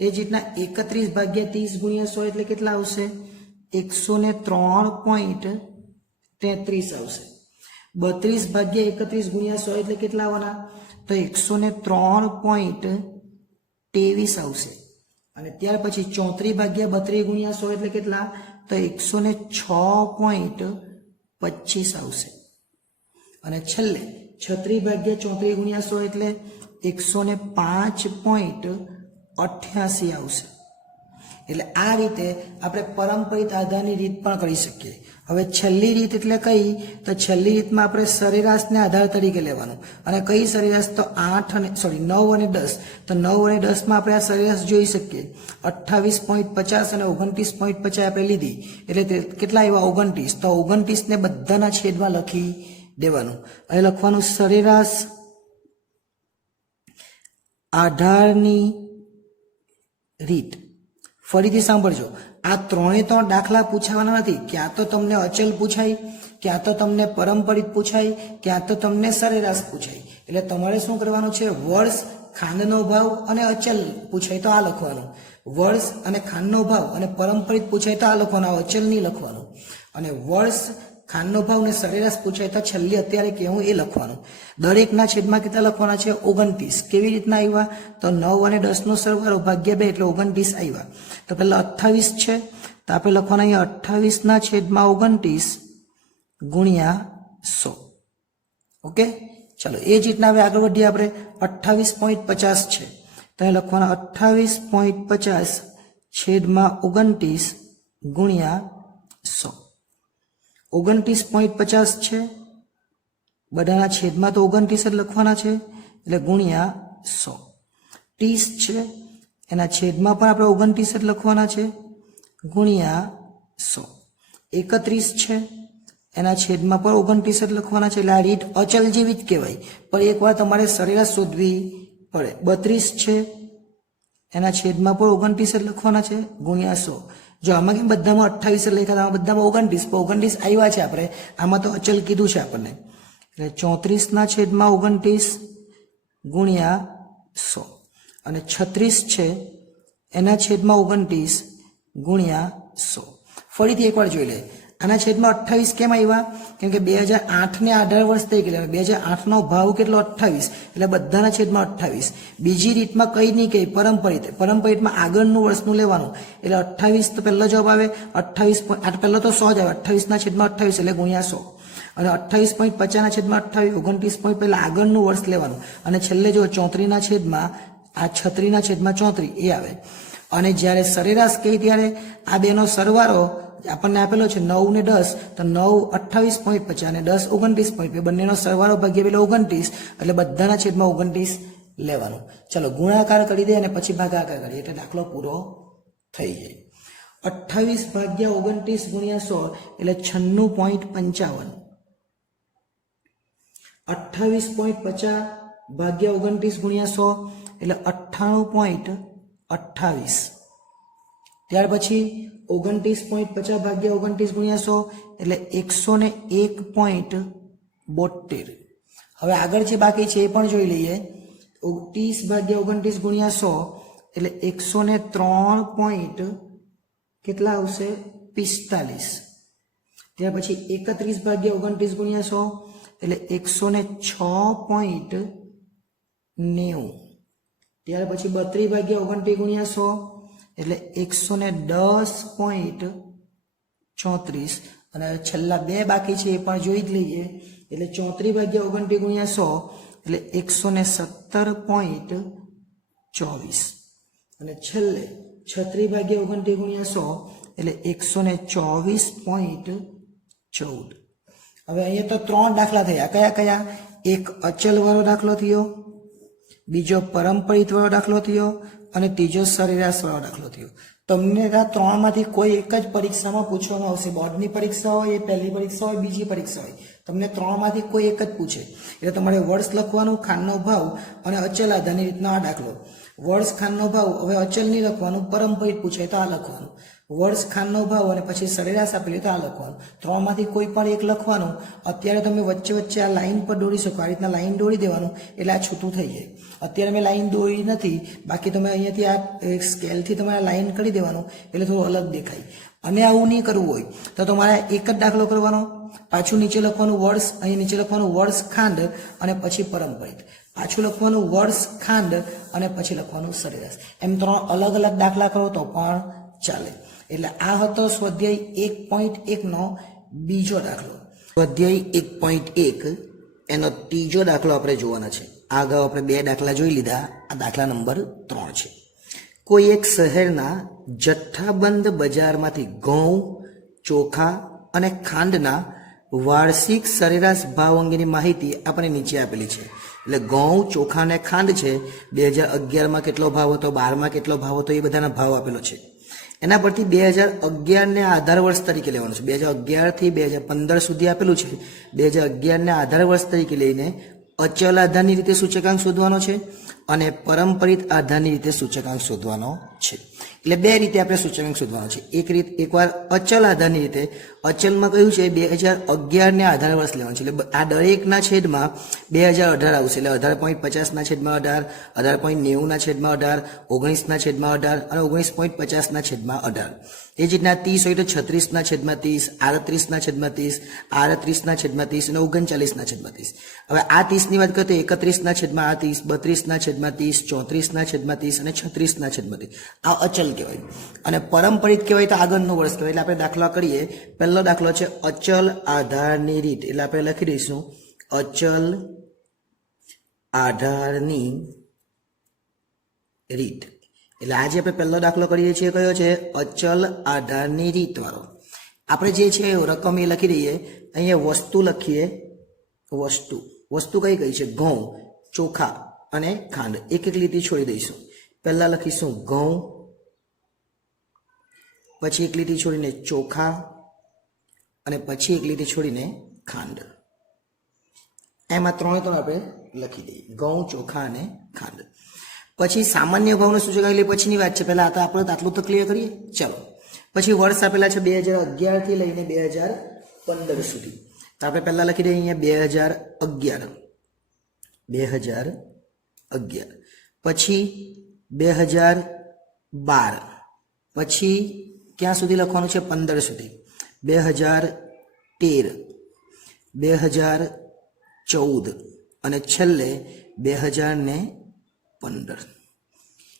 એ જ રીતના 31 ભાગ્યા 30 ગુણ્યા 100 એટલે કેટલા આવશે 103.33 આવશે. 32 ભાગ્યા 31 ગુણ્યા 100 એટલે કેટલા આવવાના તો 103.23 આવશે. અને ત્યાર પછી 34 ભાગ્યા 32 ગુણ્યા 100 એટલે કેટલા તો 106.25 આવશે. અને છેલ્લે 36 ભાગ્યા 34 ગુણ્યા 100 એટલે 105.88 આવશે. એટલે આ રીતે આપણે પરંપરિત આધારની રીત પણ કરી શકીએ. હવે છેલ્લી રીત એટલે કઈ તો છેલ્લી રીતમાં આપણે સરેરાશને આધાર તરીકે લેવાનું. અને કઈ સરેરાશ તો 9 અને 10. તો 9 અને 10 માં આપણે આ સરેરાશ જોઈ શકીએ. 28.50 અને 29.50 આપણે લીધી એટલે કેટલા આવ્યા 29. તો 29 ને બધાના છેદમાં લખી દેવાનું. અહીં લખવાનું સરેરાશ આધારની રીત. ફરીથી સાંભળજો, આ 3 દાખલા પૂછાવાના નથી. ક્યાં તો તમને અચલ પૂછાય, ક્યાં તો તમને પરંપરિત પૂછાય, ક્યાં તો તમને સરેરાશ પૂછાય. એટલે તમારે શું કરવાનું છે, વર્ષ, ખાંડનો ભાવ અને અચલ પૂછાય તો આ લખવાનું, વર્ષ અને ખાંડનો ભાવ અને પરંપરિત પૂછાય તો આ લખવાનું, આ અચલ નહીં લખવાનું, અને વર્ષ, ખાંડનો ભાવ ને સરેરાશ પૂછાય તો છેલ્લે અત્યારે કેવું એ લખવાનું. દરેકના છેદમાં કેટલા લખવાના છે, 29. કેવી રીતના આવ્યા, તો 9 અને 10 નો સરવાળો ભાગ્યા 2 એટલે 29 આવ્યા. તો પહેલા 28 છે તો આપણે લખવાના અહીંયા 28 ના છેદમાં 29 ગુણ્યા 100. ઓકે, ચલો એ જ રીતના હવે આગળ વધીએ આપણે. 28.50 છે તો અહીં લખવાના 28.50 છેદમાં 29 ગુણ્યા 100. 29.50 છે, બધાના છેદમાં તો 29 જ લખવાના છે એટલે ગુણ્યા 100. 30 છે એના છેદમાં પણ આપણે 29 જ લખવાના છે ગુણ્યા 100. 31 છે એના છેદમાં પણ 29 જ લખવાના છે એટલે આ રીત અચલ જેવી જ કહેવાય, પણ એકવાર તમારે સરેરાશ શોધવી પડે. 32 છે એના છેદમાં પણ 29 જ લખવાના છે ગુણ્યા 100. જો આમાં કેમ બધામાં 28 લખ્યા, બધામાં 29 આવ્યા છે, આપણે આમાં તો અચલ કીધું છે આપણને, એટલે 34 ના છેદમાં 29 ગુણ્યા 100. અને 36 છે એના છેદમાં 29 ગુણ્યા 100. ફરીથી એકવાર જોઈ લે, આના છેદમાં 28 કેમ આવ્યા, કેમ કે 2008 ને 18 વર્ષ થઈ ગયેલા, 2008 નો ભાવ કેટલો 28 એટલે બધાના છેદમાં 28. બીજી રીતમાં કઈ નહીં કહી, પરંપરિતમાં આગળનું વર્ષનું લેવાનું એટલે 28 તો પહેલો જવાબ આવે, 28 પહેલો તો 100 જ આવે, 28 ના છેદમાં 28 એટલે ગુણ્યા 100. અને 28.50 ના છેદમાં 28, 29 પોઈન્ટ પહેલા આગળનું વર્ષ લેવાનું, અને છેલ્લે જો 34 ના છેદમાં આ 36 ના છેદમાં 34 એ આવે. અને જ્યારે સરેરાશ કહી ત્યારે આ બેનો સરવાળો આપણને આપેલો છે 9 ને 10, તો 9 28.50 અને 10 29.50, બંનેનો સરવાળો ભાગ્યા પેલો 29 એટલે બધાના છેદમાં 29 લેવાનું. ચલો ગુણાકાર કરી દે અને પછી ભાગાકાર કરીએ એટલે દાખલો પૂરો થઈ જાય. 28 ભાગ્યા 29 ગુણ્યા 100 એટલે 96.55. 28.50 ભાગ્યા 29 ગુણ્યા 100 એટલે 98.28. ત્યાર પછી 29.50 ભાગ્યા 29 ગુણ્યા 100 એટલે 101.72. હવે આગળ જે બાકી છે એ પણ જોઈ લઈએ. 30 ભાગ્યા 29 ગુણ્યા 100 એટલે 103 કેટલા આવશે 45. ત્યાર પછી 31 ભાગ્યા 29 ગુણ્યા 100 એટલે 106.90. ત્યાર પછી 32 ભાગ્યા 29 ગુણ્યા 100 એટલે 110.34. અને છેલ્લા બે બાકી છે એ પણ જોઈ જ લઈએ. એટલે 34 ભાગ્યા 29 ગુણ્યા 100 એટલે 117.24. અને છેલ્લે 36 ભાગ્યા 29 ગુણ્યા 100 એટલે 124.14. હવે અહીંયા તો ત્રણ દાખલા થયા. કયા કયા? એક અચલ વાળો દાખલો થયો, બીજો પરંપરિત વાળો દાખલો થયો અને ત્રીજો સરેરાશ વાળો દાખલો થયો. તમને આ ત્રણમાંથી કોઈ એક જ પરીક્ષામાં પૂછવામાં આવશે. બોર્ડની પરીક્ષા હોય, એ પહેલી પરીક્ષા હોય, બીજી પરીક્ષા હોય, તમને ત્રણમાંથી કોઈ એક જ પૂછે. એટલે તમારે વર્ષ લખવાનું, ખાંડનો ભાવ અને અચલ આધારની રીતનો આ દાખલો. વર્ષ, ખાંડનો ભાવ, હવે અચલ નહીં લખવાનું, પરંપરિત પૂછાય તો આ લખવાનું. વર્ષ, ખાંડનો ભાવ અને પછી સરેરાશ આપેલી તો આ લખવાનું. ત્રણમાંથી કોઈ પણ એક લખવાનું. અત્યારે તમે વચ્ચે વચ્ચે આ લાઈન પર દોરી શકો, આ રીતના લાઈન દોરી દેવાનું એટલે આ છૂટું થઈ જાય. અત્યારે મેં લાઈન દોરી નથી, બાકી તમે અહીંયાથી આ સ્કેલથી તમારે લાઈન કરી દેવાનું એટલે થોડું અલગ દેખાય. અને આવું નહીં કરવું હોય તો તમારે એક જ દાખલો કરવાનો, પાછું નીચે લખવાનું વર્ષ, અહીં નીચે લખવાનું વર્ષ, ખાંડ અને પછી પરંપરિત, પાછું લખવાનું વર્ષ, ખાંડ અને પછી લખવાનું સરેરાશ. એમ ત્રણ અલગ અલગ દાખલા કરો તો પણ ચાલે. એટલે આ હતો સ્વાધ્યાય 1.1 નો બીજો દાખલો. સ્વાધ્યાય 1.1 એનો ત્રીજો દાખલો આપણે જોવાના છે. આ અગાઉ આપણે બે દાખલા જોઈ લીધા, આ દાખલા નંબર 3 છે. કોઈ એક શહેરના જથ્થાબંધ બજારમાંથી ઘઉં, ચોખા અને ખાંડના વાર્ષિક સરેરાશ ભાવ અંગેની માહિતી આપણને નીચે આપેલી છે. એટલે ઘઉં, ચોખા અને ખાંડ છે, 2011માં કેટલો ભાવ હતો, 12માં કેટલો ભાવ હતો, એ બધાના ભાવ આપેલો છે. એના પરથી 2011 ને આધાર વર્ષ તરીકે લેવાનું છે. 2011 થી 2015 સુધી આપેલું છે. 2011 ને આધાર વર્ષ તરીકે લઈને અચલ આધારની રીતે સૂચકાંક શોધવાનો છે અને પરંપરિત આધારની રીતે સૂચકાંક શોધવાનો છે. એટલે બે રીતે આપણે સૂચકાંક શોધવાનો છે. એક રીત, એકવાર અચલ આધારની રીતે. અચલમાં કયું છે 2011 ને આધાર વર્ષ લેવાનું છે, એટલે આ દરેકના છેદમાં 2018 આવશે, એટલે 18.50 ના છેદમાં 18, 18.90 ના છેદમાં 18, 19 ના છેદમાં 18 અને 19.50 ના છેદમાં 18. એ જ રીતના 30 હોય તો 36 ના છેદમાં 30, 38 ના છેદમાં 30, 38 ના છેદમાં 30 અને 39 ના છેદમાં 30. હવે આ 30 ની વાત કરીએ તો 31 ના છેદમાં 30, 32 ના છેદમાં 30, 34 ના છેદમાં 30 અને 36 ના છેદમાં 30. આ અચલ કહેવાય. અને પરંપરિત કહેવાય તો આગળનું વર્ષ કહેવાય. એટલે આપણે દાખલા કરીએ. પહેલો દાખલો છે અચલ આધારની રીત. એટલે આપણે લખી દઈશું અચલ આધારની રીત. એટલે આજે આપણે પહેલો દાખલો કરીએ છીએ કયો છે અચલ આધારની રીત વાળો. આપણે જે છે રકમ એ લખી દઈએ. અહીંયા વસ્તુ લખીએ. વસ્તુ કઈ કઈ છે? ઘઉં, ચોખા અને ખાંડ. એક એક લીટી છોડી દઈશું. પહેલા લખીશું ઘઉં, પછી એક લીટી છોડીને ચોખા અને પછી એક લીટી છોડીને ખાંડ. એમાં ત્રણે ત્રણ આપણે લખી દઈએ, ઘઉં, ચોખા અને ખાંડ. પછી સામાન્ય ભાવનો સૂચકાંક એટલે પછીની વાત છે. પહેલા આ આપણે આટલું તો ક્લિયર કરીએ. ચાલો, પછી વર્ષ આપેલા છે 2011 થી લઈને 2015 સુધી. તો આપણે પહેલા લખી દઈએ અહીંયા 2011, પછી 2012, પછી ક્યાં સુધી લખવાનું છે? 15 સુધી. 2013, 2014 અને છેલ્લે 2015.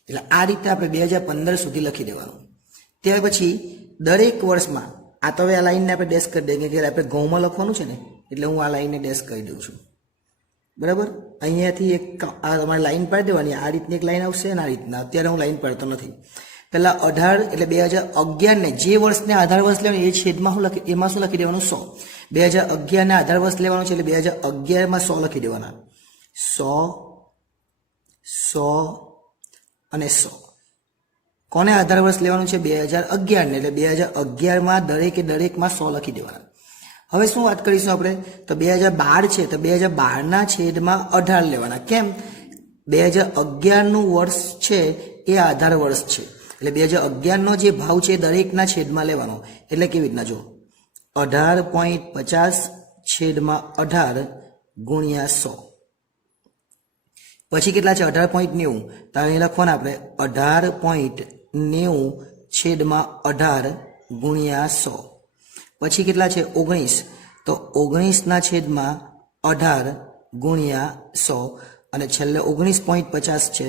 એટલે આ રીતે આપણે 2015 સુધી લખી દેવાનું. ત્યાર પછી દરેક વર્ષમાં આ તો હવે આ લાઈનને આપણે ડેશ કરી દઈએ કે આપણે ઘઉંમાં લખવાનું છે ને, એટલે હું આ લાઈનને ડેશ કરી દઉં છું. બરાબર? અહીંયાથી એક આ તમારે લાઈન પાડી દેવાની. આ રીતની એક લાઈન આવશે અને આ રીતના. અત્યારે હું લાઈન પાડતો નથી. પહેલા 18 એટલે 2011 ને જે વર્ષને આધાર વર્ષ લેવાનું એ છેદમાં એમાં શું લખી દેવાનું? 100. 2011 ને આધાર વર્ષ લેવાનું છે એટલે 2011 માં 100 લખી દેવાના. 100 અને 100. કોને આધાર વર્ષ લેવાનું છે? 2011 ને, એટલે 2011 માં દરેકમાં 100 લખી દેવાના. હવે શું વાત કરીશું આપણે? તો 2012 છે તો 2012 ના છેદમાં 18 લેવાના. કેમ? 2011 નું વર્ષ છે એ આધાર વર્ષ છે, એટલે 2011 નો જે ભાવ છે દરેકના છેદમાં લેવાનો. એટલે કેવી રીતના જો 18.50 છેદમાં 18 ગુણ્યા 100. પછી કેટલા છે? 18.90. તો અહીં લખવાના આપણે 18.90 છેદમાં 18 ગુણ્યા 100. પછી કેટલા છે? 19. તો 19 ના છેદમાં 18 ગુણ્યા 100 અને છેલ્લે 19.50 છે,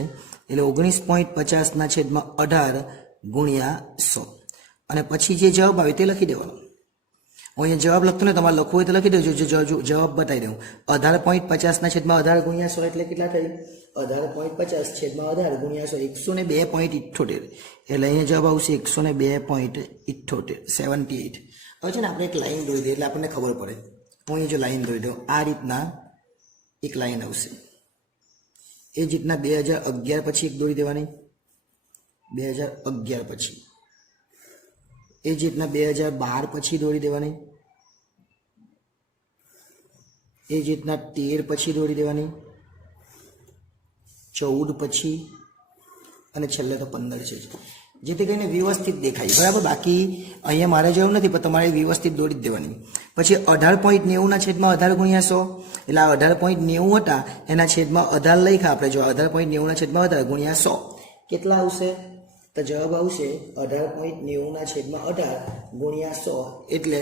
એટલે 19.50 ના છેદમાં 18 ગુણ્યા 100. અને પછી જે જવાબ આવે તે લખી દેવાનો. હું અહીંયા જવાબ લખતો ને, તમારે લખવું હોય તો લખી દેજો. જવાબ બતાવી દઉં. 18.50 ના છેદમાં 18 ગુણ્યા 100 એટલે કેટલા થઈ? 18.50 છેદમાં 18 ગુણ્યા 100 102.78. એટલે અહીંયા જવાબ આવશે 102.78, 78. હવે છે ને આપણે એક લાઈન દોરી દઈએ એટલે આપણને ખબર પડે. હું અહીં જો લાઈન દોરી દઉં, આ રીતના એક લાઈન આવશે. એ જ રીતના 2011 પછી એક દોરી દેવાની, 2011 પછી. એ જ રીતના 2012 પછી દોરી દેવાની, એ જ રીતના 13 પછી દોરી દેવાની, 14 પછી અને છેલ્લે તો 15 છે, જેથી કરીને વ્યવસ્થિત દેખાય. બરાબર? બાકી અહીંયા મારે જરૂર નથી, પણ તમારે વ્યવસ્થિત દોરી જ દેવાની. પછી 18.90 ના છેદમાં 18 ગુણ્યા 100, એટલે આ 18.90 હતા એના છેદમાં 18 લખ્યા આપણે. જો 18.90 ના છેદમાં 18 ગુણ્યા 100 કેટલા આવશે? તો જવાબ આવશે 18.90 ના છેદમાં 18 ગુણ્યા 100 એટલે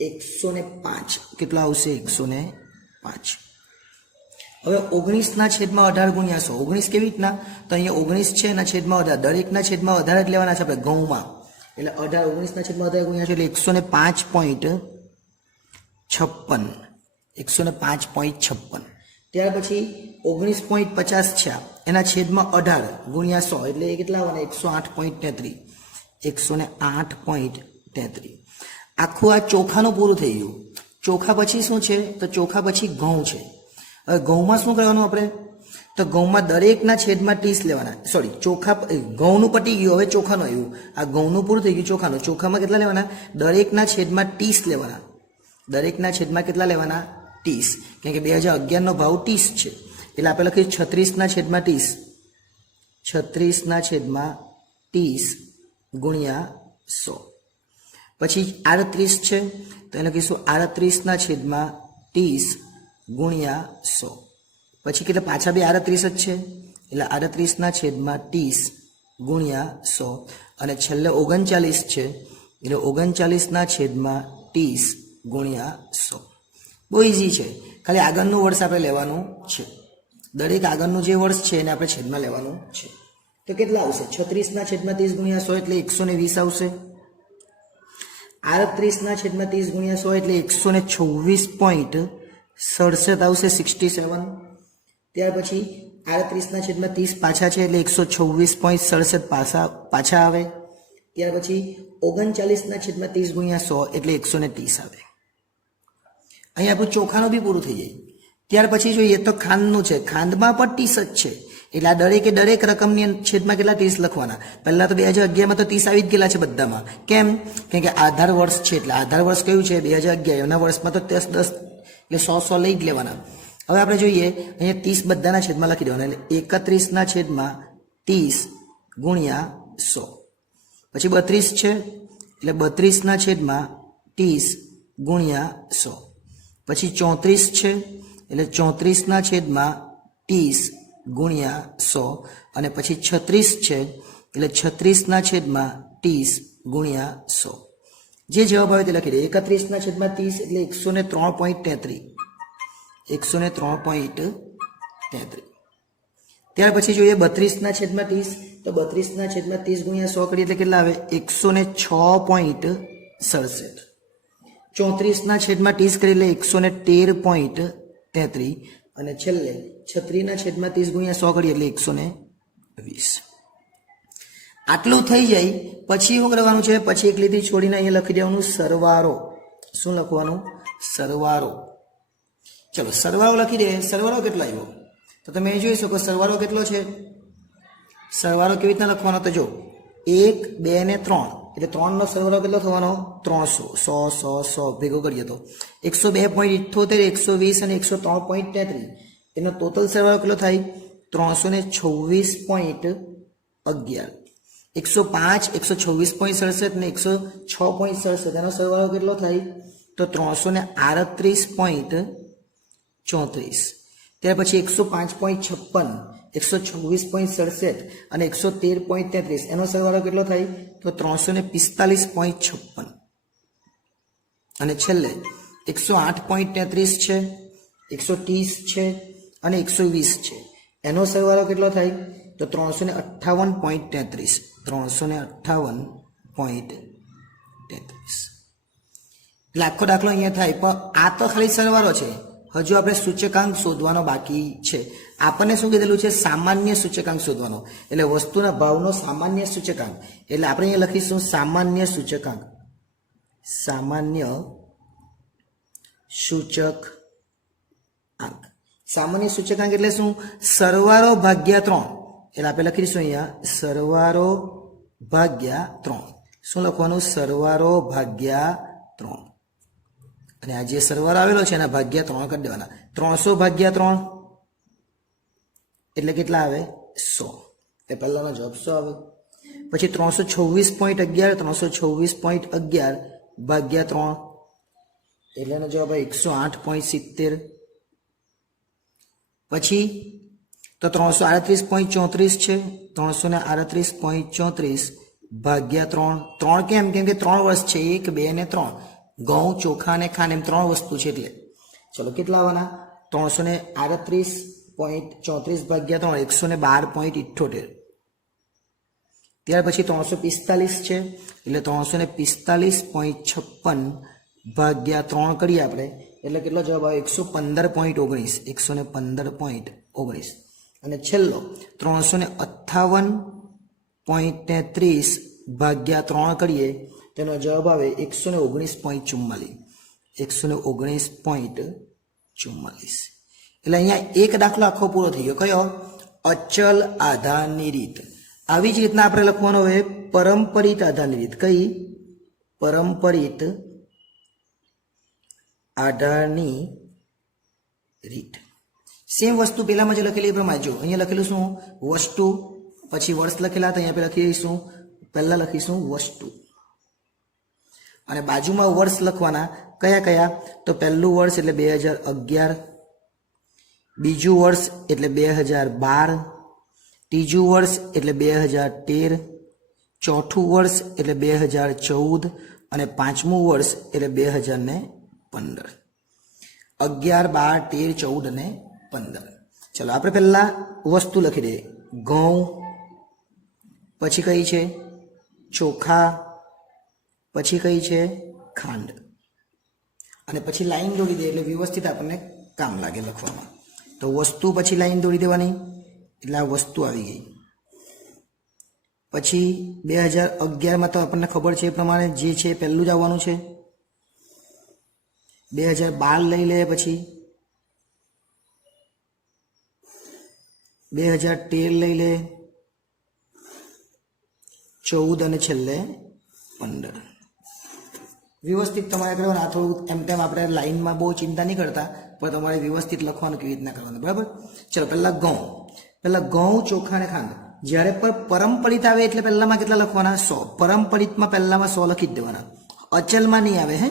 105. કેટલા આવશે? 105. હવે 19 ના છેદમાં 18 ગુણ્યા 100. 19 કેવી રીતના? તો અહીંયા 19 છે એના છેદમાં 18, દરેકના છેદમાં 18 જ લેવાના છે આપણે ઘઉંમાં. એટલે 19 ના છેદમાં 18 ગુણ્યા 100 એટલે 105.56. 105.56. ત્યાર પછી 19.50 છે એના છેદમાં 18 ગુણ્યા 100 એટલે એ કેટલા આવવાના? 108.33. 108.33. આખું આ ચોખાનું પૂરું થઈ ગયું. ચોખા પછી શું છે? તો ચોખા પછી ઘઉં છે. હવે ઘઉંમાં શું કરવાનું આપણે? તો ઘઉંમાં દરેકના છેદમાં 30 લેવાના. સોરી, ચોખા ઘઉંનું પટી ગયું, હવે ચોખાનું આવ્યું. આ ઘઉંનું પૂરું થઈ ગયું, ચોખાનું. ચોખામાં કેટલા લેવાના? દરેકના છેદમાં 30 લેવાના. દરેકના છેદમાં કેટલા લેવાના? 30. કેમ કે 2011 નો ભાવ 30 છે, એટલે આપણે લખીએ 36 ના છેદમાં 30. 36 ના છેદમાં 30 ગુણ્યા 100. પછી 38 છે તો એને લખીશું 38 છેદમાં 30 ગુણ્યા 100. પછી કેટલા પાછા બી 38 જ છે એટલે 38 છેદમાં 30 ગુણ્યા 100. અને છેલ્લે 39 છે એટલે 39 છેદમાં 30 ગુણ્યા 100. બહુ ઇઝી છે, ખાલી આગળનું વર્ષ આપણે લેવાનું છે. દરેક આગળનું જે વર્ષ છે એને આપણે છેદમાં લેવાનું છે. તો કેટલા આવશે? 36 છેદમાં 30 ગુણ્યા 100 એટલે 120 આવશે. 38 છેદમાં 30 ગુણ્યા 100 એટલે 126.67 આવશે, 67. ત્યાર પછી 38 છેદમાં 30 પાછા છે એટલે 126.67 પાછા આવે. ત્યાર પછી 39 છેદમાં 30 ગુણ્યા 100 એટલે 130 આવે. અહીં આપણું ચોખાનું બી પૂરું થઈ જાય. ત્યાર પછી જોઈએ તો ખાંડનું છે, ખાંડમાં પણ 30 જ છે એટલે આ દરેક રકમની છેદમાં કેટલા 30 લખવાના. પહેલા તો 2011માં તો 30 આવી જ ગયેલા છે બધામાં. કેમ? કેમ કે આધાર વર્ષ છે એટલે આધાર વર્ષ કયું છે? 2011. એના વર્ષમાં તો 10 10 એટલે 100 લઈ જ લેવાના. હવે આપણે જોઈએ અહીંયા 30 બધાના છેદમાં લખી દેવાના એટલે 31 છેદમાં 30 ગુણ્યા 100. પછી 32 છે એટલે 32 છેદમાં 30 ગુણ્યા 100. પછી 34 છે એટલે 34 છેદમાં 30 ગુણ્યા 100. અને પછી 36 છે એટલે 36 છેદમાં 30 ગુણ્યા 100. જે જવાબ આવે તે લખી દે. 31 છેદમાં 30 એટલે 103.33. 103.33. ત્યાર પછી જોઈએ 32 છેદમાં 30 તો 32 છેદમાં 30 ગુણ્યા 100 કરીએ એટલે કેટલા આવે? 106.67. 34 છેદમાં 30 કરીએ એટલે 113.33. અને છેલ્લે 36 છેદમાં 30 ગુણ્યા 100 કરીએ એટલે 120. આટલું થઈ જાય પછી શું કરવાનું છે? પછી એક લીટી છોડીને અહીંયા લખી દેવાનું સરવાળો. શું લખવાનું? સરવાળો. ચલો સરવાળો લખી દે. સરવાળો કેટલો આવ્યો? તો તમે જોઈ શકો સરવાળો કેટલો છે. સરવાળો કેવી રીતના લખવાનો? તો જો 1 2 ને 3 એટલે 3 નો સરવાળો કેટલો થવાનો? 300. 100 100 100 ભેગો કરીએ તો 102.78, 120 અને 103.33. એનો ટોટલ સરવાળો કેટલો થાય? 326.11. 105 126.67 અને 106.67 એનો સરવાળો કેટલો થાય? તો 338.34. ત્યાર પછી 105.56, 126.67 અને 113.33 એનો સરવાળો કેટલો થાય? તો 345.56. અને છેલ્લે 108.33 છે, 130 છે અને 120 છે એનો સરવાળો કેટલો થાય? તો 358.33. 358.33. એટલે આખો દાખલો અહીંયા થાય. પણ આ તો ખાલી સરવાળો છે, હજુ આપણે સૂચકાંક શોધવાનો બાકી છે. આપણને શું કીધેલું છે? સામાન્ય સૂચકાંક શોધવાનો. એટલે વસ્તુના ભાવનો સામાન્ય સૂચકાંક. એટલે આપણે અહીંયા લખીશું સામાન્ય સૂચકાંક. સામાન્ય સૂચકાંક. સામાન્ય સૂચકાંક એટલે શું? સરવાળો ભાગ્યા 3. એટલે આપણે લખી દઈશું અહીંયા સરવાળો ભાગ્યા 3. શું લખવાનું? સરવાળો ભાગ્યા 3. અને આ જે સરવાળો આવેલો છે એના ભાગ્યા 3 કરી દેવાના. 300 ભાગ્યા 3 એટલે કેટલા આવે? 100. એ પહેલાનો જવાબ 100 આવે. પછી 326.11, 326.11 ભાગ્યા 3 એટલે એનો જવાબ આવે 108.70. પછી તો 338.34 છે, 338.34 ભાગ્યા 3. 3 કેમ? કેમ કે 3 વર્ષ છે, 1 2 ને 3. ઘઉં ચોખા અને ખાંડ એમ 3 વસ્તુ છે એટલે. ચલો કેટલા આવવાના? 338.34 ભાગ્યા 3 112.78. ત્યાર પછી 345 છે એટલે 345.56 ભાગ્યા 3 કરીએ આપણે એટલે કેટલો જવાબ આવે? 115.19. 115.19. અને છેલ્લો 358.33 ભાગ્યા 3 કરીએ તેનો જવાબ આવે 119.44. 119.44. એટલે અહીંયા એક દાખલો આખો પૂરો થઈ ગયો. કયો? અચલ આધારની રીત. આવી જ રીતના આપણે લખવાનો હોય પરંપરિત આધારની રીત. કઈ? પરંપરિત આધારની રીત. સેમ વસ્તુ પેલામાં જે લખેલી એ પ્રમાણે જો અહીંયા લખેલું શું? વસ્તુ, પછી વર્ષ લખેલા હતા, અહીંયા આપણે લખી દઈશું પહેલા લખીશું વસ્તુ અને બાજુમાં વર્ષ લખવાના કયા કયા તો પહેલું વર્ષ એટલે 2011, બીજું વર્ષ એટલે 2012, ત્રીજું વર્ષ એટલે 2013, ચોથું વર્ષ એટલે 2014 અને પાંચમું વર્ષ એટલે 2015. 11, 12, 13, 14 અને 15. ચલો આપણે પહેલા વસ્તુ લખી દઈએ. ઘઉં, પછી કઈ છે ચોખા, પછી કઈ છે ખાંડ અને પછી લાઈન દોરી દે એટલે વ્યવસ્થિત આપણને કામ લાગે લખવામાં. તો વસ્તુ પછી લાઈન દોરી દેવાની એટલે આ વસ્તુ આવી ગઈ. પછી 2011માં તો આપણને ખબર છે એ પ્રમાણે જે છે પહેલું જ આવવાનું છે. 2012 લઈ લે, પછી 2013 લઈ લે, 14 અને છેલ્લે 15. વ્યવસ્થિત તમારે કરવાનું. આ થોડું એમ તેમ આપણે લાઈનમાં બહુ ચિંતા નહીં કરતા, પણ તમારે વ્યવસ્થિત લખવાનું કેવી રીતના કરવાનું, બરાબર. ચલો પહેલા ઘઉં, ચોખા અને ખાંડ. જ્યારે પણ પરંપરિત આવે એટલે પહેલામાં કેટલા લખવાના 100. પરંપરિતમાં પહેલામાં 100 લખી જ દેવાના. અચલમાં નહીં આવે, હે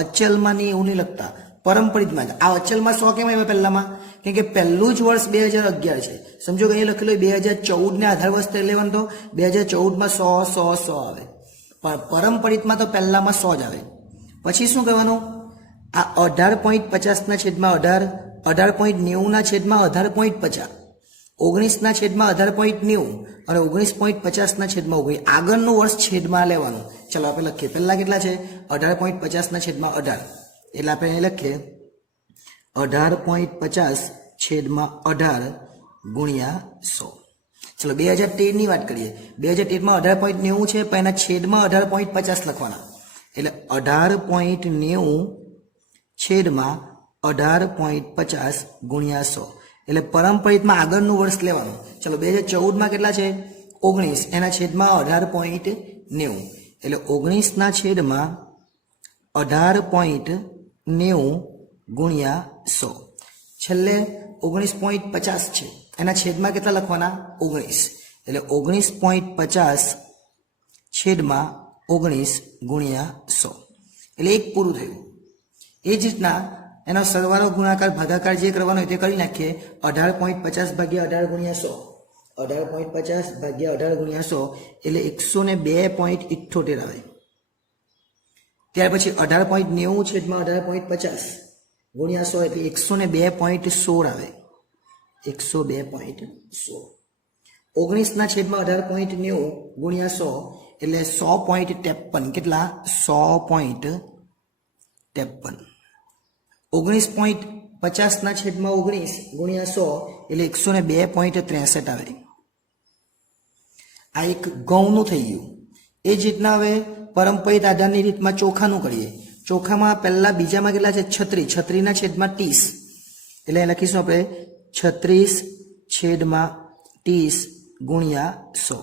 અચલમાં નહીં, એવું નહીં લખતા, પરંપરિતમાં જ. આ અચલમાં 100 કેમ આવે પહેલામાં? કેમ કે પહેલું જ વર્ષ 2011 છે. સમજો કે અહીં લખેલું 2014 ને આધાર વર્ષ લેવાનું, તો 2014માં 100 આવે. પણ પરંપરિતમાં તો પહેલામાં 100 જ આવે. પછી શું કરવાનું? આ 18.50 છેદમાં 18, 18.90 છેદમાં 18.50, 19 છેદમાં 18.90 અને 19.50 છેદમાં 19. આગળનું વર્ષ છેદમાં લેવાનું. ચલો આપણે લખીએ. પહેલા કેટલા છે 18.50 છેદમાં 18 એટલે આપણે અહીં લખીએ 18.50 છેદમાં 18 ગુણ્યા 100. ચલો 2013 ની વાત કરીએ. 2013માં 18.90 છે, પણ એના છેદમાં 18.50 લખવાના એટલે 18.90 છેદમાં 18.50 ગુણ્યા 100. એટલે પરંપરિતમાં આગળનું વર્ષ લેવાનું. ચલો 2014માં કેટલા છે 19, એના છેદમાં 18.90 એટલે 19 છેદમાં 18.90 ગુણ્યા 100. છેલ્લે 19.50 છે, એના છેદમાં કેટલા લખવાના 19 એટલે 19.50 છેદમાં 19 ગુણ્યા 100 એટલે એક પૂરું થયું. એ જ રીતના એનો સરવાળો ગુણાકાર ભાગાકાર જે કરવાનો હોય તે કરી નાખીએ. 18.50 ભાગ્યા 18 ગુણ્યા 100, 18.50 ભાગ્યા 18 ગુણ્યા 100 એટલે 102.78 આવે. ત્યાર પછી 18.90 છેદમાં 18.50 ગુણ્યા 100 એટલે 102.16 આવે. 102.16. 19 છેદમાં 18.90 ગુણ્યા 100 એટલે 100.53. કેટલા 100.53. 19.50 છેદમાં 19 ગુણ્યા 100 એટલે 102.63 આવે. આ એક ઘઉંનું થઈ ગયું. એ જ રીતના હવે પરંપરિત આધારની રીતમાં ચોખાનું કરીએ. ચોખામાં પહેલા બીજામાં કેટલા છે 36, 36 છેદમાં 30 એટલે લખીશું આપણે 36 છેદમાં 30 ગુણ્યા 100.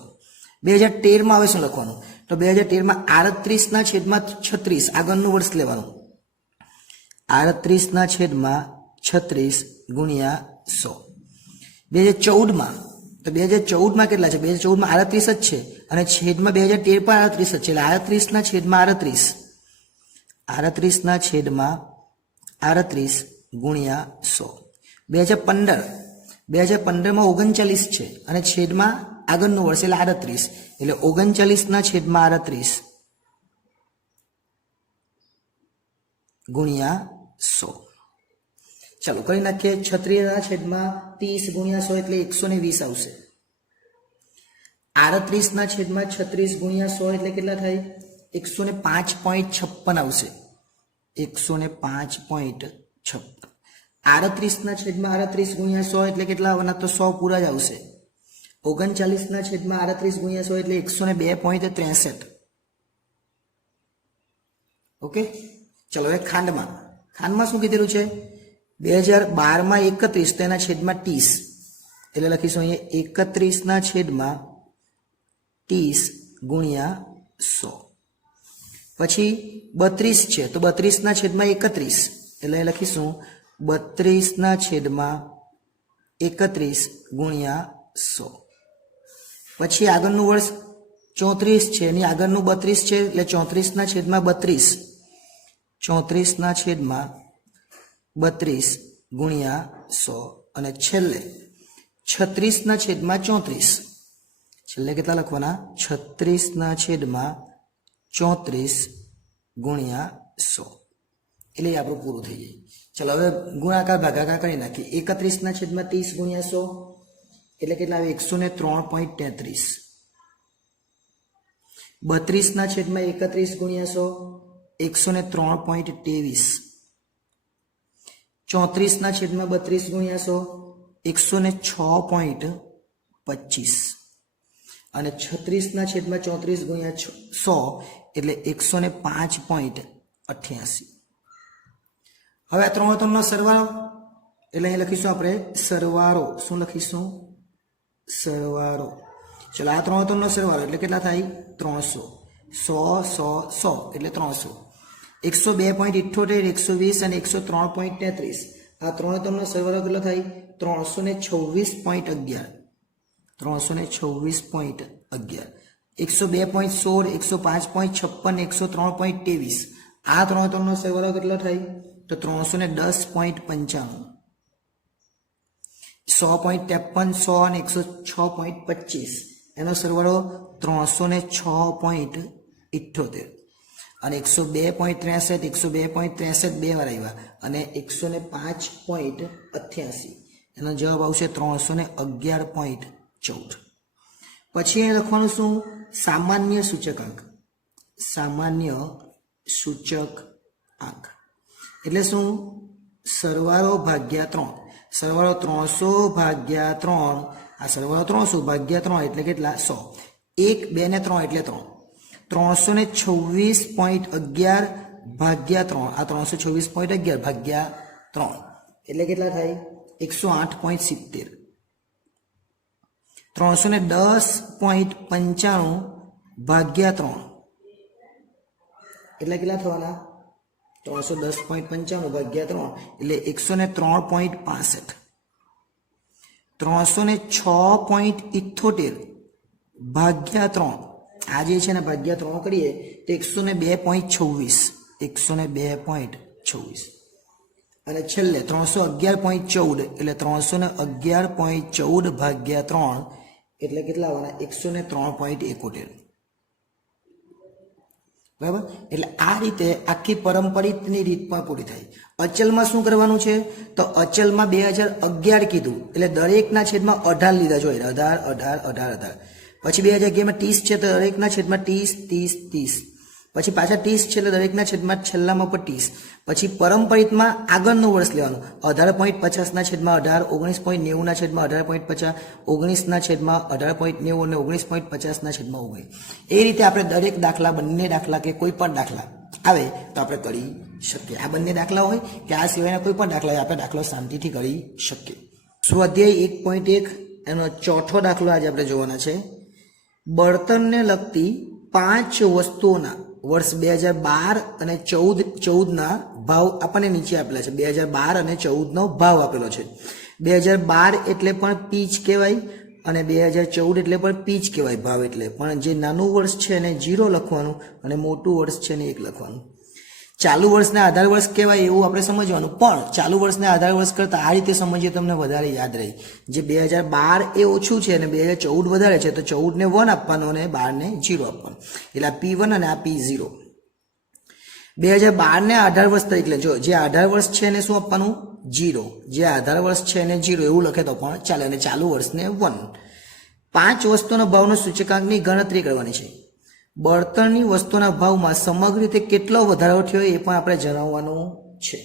2013માં હવે શું લખવાનું? તો 2013માં 38 છેદમાં 36 આગળનું વર્ષ લેવાનું. 38 છેદમાં 36 ગુણ્યા 100. 2014માં તો 2014માં કેટલા છે 2014માં 38 જ છે અને છેદમાં 2013 પર 38 જ છે એટલે 38 છેદમાં 38, 38 છેદમાં 38 ગુણ્યા 100. 2015માં 39 છે અને છેદમાં આગળનું વર્ષ એટલે 38 એટલે 39 છેદમાં 38 ગુણ્યા 100. ચાલો કરી નાખીએ. 36 છેદમાં 30 ગુણ્યા 100 એટલે 120 આવશે. 38 છેદમાં 36 ગુણ્યા 100 એટલે કેટલા થાય 105.56 આવશે. 105.56. 38 છેદમાં 38 ગુણ્યા 100 એટલે કેટલા આવવાના તો 100 પૂરા જ આવશે. 39 છેદમાં 38 ગુણ્યા 100 એટલે 102.63. ઓકે. ચલો હવે ખાંડમાં શું કીધેલું છે 2012માં 31 તો એના છેદમાં 30 એટલે લખીશું અહીંયા 31 છેદમાં 30 ગુણ્યા 100. પછી 32 છે તો 32 છેદમાં 31 એટલે લખીશું 32 છેદમાં 31 ગુણ્યા 100. પછી આગળનું વર્ષ 34 છે, એની આગળનું 32 છે, એટલે 34 ના છેદમાં 32, 34 ના છેદમાં 32 ગુણ્યા 100, અને છેલ્લે 36 ના છેદમાં 34, છેલ્લે કેટલા લખવાના? 36 ના છેદમાં 34 ગુણ્યા 100, એટલે આપણું પૂરું થઈ જાય. ચલો હવે ગુણાકાર ભાગાકાર કરી નાખીએ. 31 ના છેદમાં 30 ગુણ્યા 100 એટલે કેટલા આવે? 103.33. 32 ના છેદમાં 31 ગુણ્યા 100 103.23. 34 ના છેદમાં 32 ગુણ્યા 100 106.25. અને 36 ના છેદમાં 34 ગુણ્યા 100 એટલે 105.88. હવે આ ત્રણનો સરવાળો, એટલે અહીં લખીશું આપણે સરવાળો. શું લખીશું? સરવાળો. ચલો આ ત્રણનો સરવાળો એટલે કેટલા થાય? 300. 100 100 100 એટલે 300. 102.78 120 અને 103.33. આ ત્રણનો સરવાળો કેટલો થાય? 326.11. 326.11. 102.16 105.56 103.23. આ ત્રણનો સરવાળો કેટલો થાય? તો 310.95. 100.53 100 અને 106.25 એનો સરવાળો 306.78. અને 102.63 102.63 બે વાર આવ્યા, અને 105.88 એનો જવાબ આવશે 311.14. પછી અહીં લખવાનું શું? સામાન્ય સૂચકાંક. સામાન્ય સૂચકાંક એટલે શું? સરવાળો ભાગ્યા 3. સરવાળો 300 ભાગ્યા 3. આ સરવાળો 300 ભાગ્યા 3 એટલે કેટલા? 100. 1 2 ને 3 એટલે 3. 326.11 ભાગ્યા 3. આ 326.11 ભાગ્યા 3 એટલે કેટલા થાય? 108.70. 310.95 ભાગ્યા 3 એટલે કેટલા થવાના? 310.95 ભાગ્યા 3 એટલે 103.65. 306.78 ભાગ્યા 3. આ જે છે ને ભાગ્યા 3 કરીએ તો 102.26. 102.26. અને છેલ્લે 311.14 એટલે 311.14 ભાગ્યા 3 એટલે કેટલા આવવાના? 103.71. બરાબર. એટલે આ રીતે આખી પરંપરિતની રીત પણ પૂરી થાય. અચલમાં શું કરવાનું છે? તો અચલમાં 2011 કીધું એટલે દરેકના છેદમાં 18 લીધા જોઈએ. 18 18 18 18. પછી 2011માં 30 છે તો દરેકના છેદમાં 30 30 30. પછી પાછા 30 છે એટલે દરેકના છેદમાં છેલ્લામાં પર 30. પછી પરંપરિતમાં આગળનું વર્ષ લેવાનું. 18.50 ના છેદમાં 18, 19.90 ના છેદમાં 18.50, 19 ના છેદમાં 18.90 અને 19.50 ના છેદમાં 19. એ રીતે આપણે દરેક દાખલા, બંને દાખલા કે કોઈ પણ દાખલા આવે તો આપણે કરી શકીએ. આ બંને દાખલા હોય કે આ સિવાયના કોઈ પણ દાખલા હોય આપણે દાખલો શાંતિથી કરી શકીએ. સ્વાધ્યાય 1.1 એનો ચોથો દાખલો આજે આપણે જોવાના છે. બળતણને લગતી 5 વસ્તુઓના વર્ષ 2012 અને 14 ભાવ આપણને નીચે આપેલા છે. 2012 અને 14 ભાવ આપેલો છે. 2012 એટલે પણ પીચ કહેવાય અને 2014 એટલે પણ પીચ કહેવાય ભાવ એટલે. પણ જે નાનું વર્ષ છે એને 0 લખવાનું અને મોટું વર્ષ છે એને 1 લખવાનું. ચાલુ વર્ષને આધાર વર્ષ કહેવાય એવું આપણે સમજવાનું, પણ ચાલુ વર્ષને આધાર વર્ષ કરતાં આ રીતે સમજીએ તમને વધારે યાદ રહે. જે 2012 એ ઓછું છે અને 2014 વધારે છે તો 14 ને 1 આપવાનું અને 12 ને 0 આપવાનું. એટલે આ P1 અને આ P0. 2012 ને આધાર વર્ષ તરીકે જો જે આધાર વર્ષ છે એને શું આપવાનું? 0. જે આધાર વર્ષ છે એને 0 એવું લખે તો પણ ચાલે, અને ચાલુ વર્ષને 1. 5 વસ્તુના ભાવનો સૂચકાંકની ગણતરી કરવાની છે. બળતણની વસ્તુના ભાવમાં સમગ્ર રીતે કેટલો વધારો થયો એ પણ આપણે જણાવવાનું છે.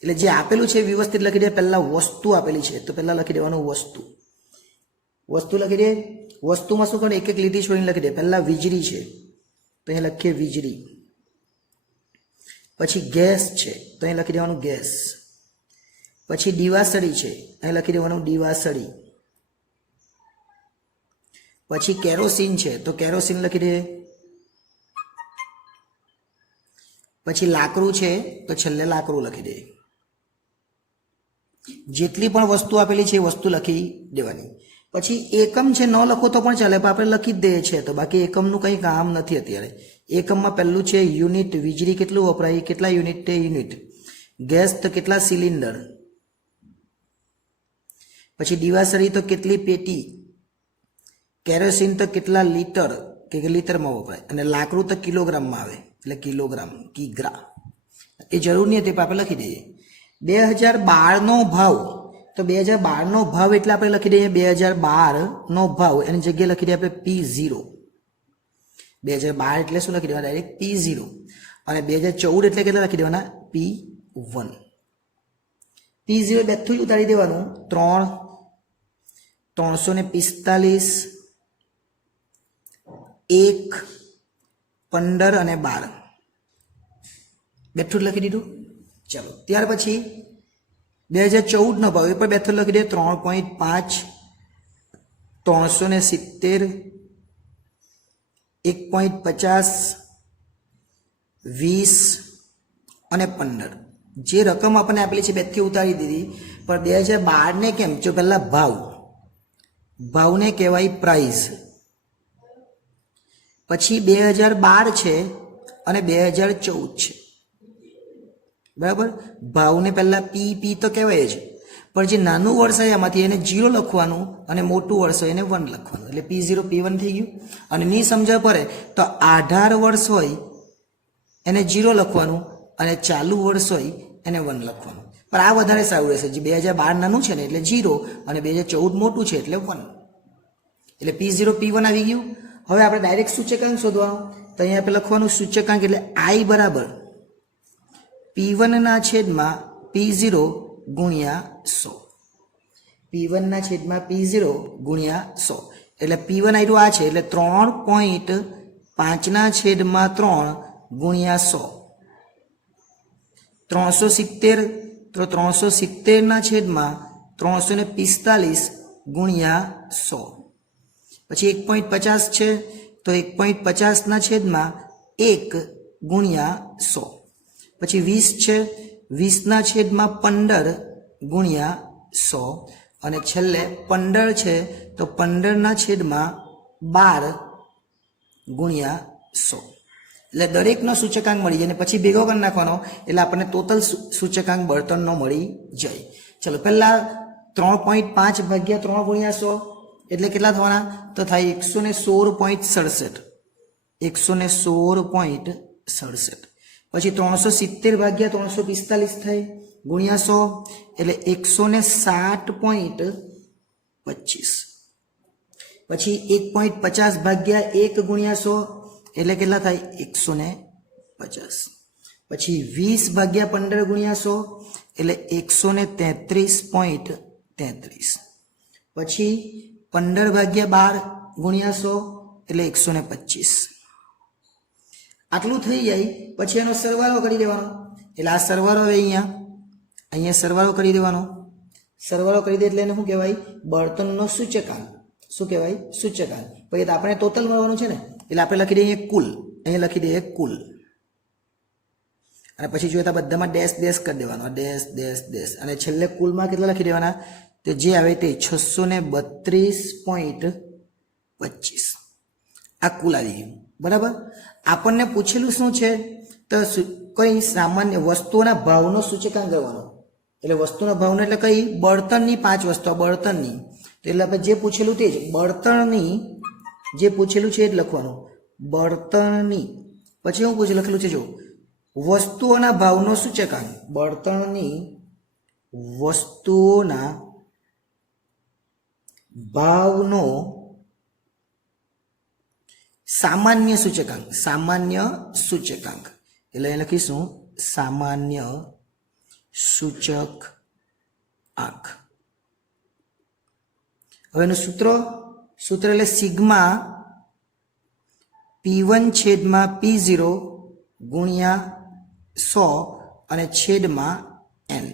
એટલે જે આપેલું છે વ્યવસ્થિત લખી દે. પહેલા વસ્તુ આપેલી છે તો પહેલા લખી દેવાનું વસ્તુ. વસ્તુ લખી દે. વસ્તુમાં શું કરે? એક એક લીટી છોડીને લખી દે. પહેલા વીજળી છે તો અહીં લખીએ વીજળી. પછી ગેસ છે તો અહીં લખી દેવાનું ગેસ. પછી દીવાસળી છે અહીં લખી દેવાનું દીવાસળી. પછી કેરોસીન છે તો કેરોસીન લખી દે. પછી લાકડું છે તો છેલ્લે લાકડું લખી દે. જેટલી પણ વસ્તુ આપેલી છે એ વસ્તુ લખી દેવાની. પછી એકમ છે ન લખો તો પણ ચાલે, પણ આપણે લખી જ દઈએ છીએ તો, બાકી એકમનું કંઈ કામ નથી અત્યારે. એકમમાં પહેલું છે યુનિટ, વીજળી કેટલું વપરાય, કેટલા યુનિટ તે યુનિટ, ગેસ તો કેટલા સિલિન્ડર, પછી દિવાસળી તો કેટલી પેટી, કેરોસીન તો કેટલા લીટર કે લીટરમાં વપરાય, અને લાકડું તો કિલોગ્રામમાં આવે એટલે કિલોગ્રામ, કિગ્રા. એ જરૂર નહીં હતી પણ આપણે લખી દઈએ. 2012નો ભાવ, તો 2012નો ભાવ એટલે આપણે લખી દઈએ 2012નો ભાવ, એની જગ્યાએ લખી દઈએ આપણે P0. 2012 એટલે શું લખી દેવાના, ડાયરેક્ટ P0. અને 2014 એટલે કેટલા લખી દેવાના, P1. P0 બેઠું જ ઉતારી દેવાનું, 345, 1, 15 અને 12 બેઠું લખી દીધું. ચાલો ત્યાર પછી 2014નો ભાવ એ પણ બેઠું લખી દે, 3.5, 370, 1.50, 20 અને 15. જે રકમ આપણને આપેલી છે બેથી ઉતારી દીધી, પણ 2012ને કેમ, જો પહેલા ભાવને કહેવાય પ્રાઇસ, પછી 2012 છે અને 2014 છે, બરાબર. ભાવને પહેલા પી તો કહેવાય જ, પણ જે નાનું વર્ષ હોય એમાંથી એને 0 લખવાનું અને મોટું વર્ષ હોય એને 1 લખવાનું, એટલે P0 P1 થઈ ગયું. અને નહીં સમજણ પડે તો 18 વર્ષ હોય એને 0 લખવાનું અને ચાલુ વર્ષ હોય એને 1 લખવાનું. પણ આ વધારે સારું રહેશે, જે 2012 નાનું છે ને એટલે 0 અને 2014 મોટું છે એટલે 1, એટલે P0 P1 આવી ગયું. હવે આપણે ડાયરેક્ટ સૂચકાંક શોધવાનો, તો અહીંયા આપણે લખવાનું સૂચકાંક એટલે I બરાબર P1 ના છેદમાં P0 ગુણ્યા 100. P1 ના છેદમાં P0 ગુણ્યા 100, એટલે P1 આવ્યું આ છે, એટલે 3.5 ના છેદમાં 3 ગુણ્યા 100. 370, તો 370 ના છેદમાં 345 ગુણ્યા 100. પછી 1.50 છે, તો 1.50 ના છેદમાં 1 ગુણ્યા 100. પછી 20 છે, 20 ના છેદમાં 15 ગુણ્યા 100. અને છેલ્લે 15 છે, તો 15 ના છેદમાં 12 ગુણ્યા 100. એટલે દરેકનો સૂચકાંક મળી જાય, અને પછી ભેગો કરી નાખવાનો એટલે આપણને ટોટલ સૂચકાંક બળતણનો મળી જાય. ચલો પહેલા 3.5 ભાગ્યા 3 ગુણ્યા 100 એટલે કેટલા થવાના, તો થાય 116.67. 116.67. પછી 370 ભાગ્યા 345 થાય ગુણ્યા 100 એટલે 160.25. પછી 1.50 ભાગ્યા 1 ગુણ્યા 100 એટલે કેટલા થાય 150. પછી 20 ભાગ્યા 15 ગુણ્યા 100 એટલે 133.33. પછી 15 ભાગ્યા 12 ગુણ્યા 100 એટલે 125. આટલું થઈ જાય પછી એનો સરવાળો કરી દેવાનો, એટલે આ સરવાળો હવે અહીંયા સરવાળો કરી દેવાનો. સરવાળો કરી દે એટલે એને શું કહેવાય, બળતણનો સૂચકાંક. શું કહેવાય, સૂચકાંક. પછી આપણે ટોટલ મળવાનું છે ને, એટલે આપણે લખી દઈએ કુલ, અહીંયા લખી દઈએ કુલ. અને પછી જોઈએ તો બધામાં ડેશ ડેશ કરી દેવાનો, ડેશ ડેશ ડેશ, અને છેલ્લે કુલમાં કેટલા લખી દેવાના, તો જે આવે તે 632.25. આ કુલ આવી ગયું, બરાબર. આપણને પૂછેલું શું છે, તો કઈ સામાન્ય વસ્તુઓના ભાવનો સૂચકાંક કરવાનો, એટલે વસ્તુના ભાવનો એટલે કઈ, બળતણની 5 વસ્તુ, બળતણની, એટલે આપણે જે પૂછેલું તે જ બળતણની, જે પૂછેલું છે એ જ લખવાનું, બળતણની. પછી હું લખેલું છે જો, વસ્તુઓના ભાવનો સૂચકાંક, બળતણની વસ્તુઓના ભાવનો સામાન્ય સૂચકાંક, સામાન્ય સૂચકાંક, એટલે લખીશું સામાન્ય સૂચક આંક. હવે એનું સૂત્ર એટલે સિગ્મા P1 છેદમાં P0 ગુણ્યા 100 અને છેદમાં n.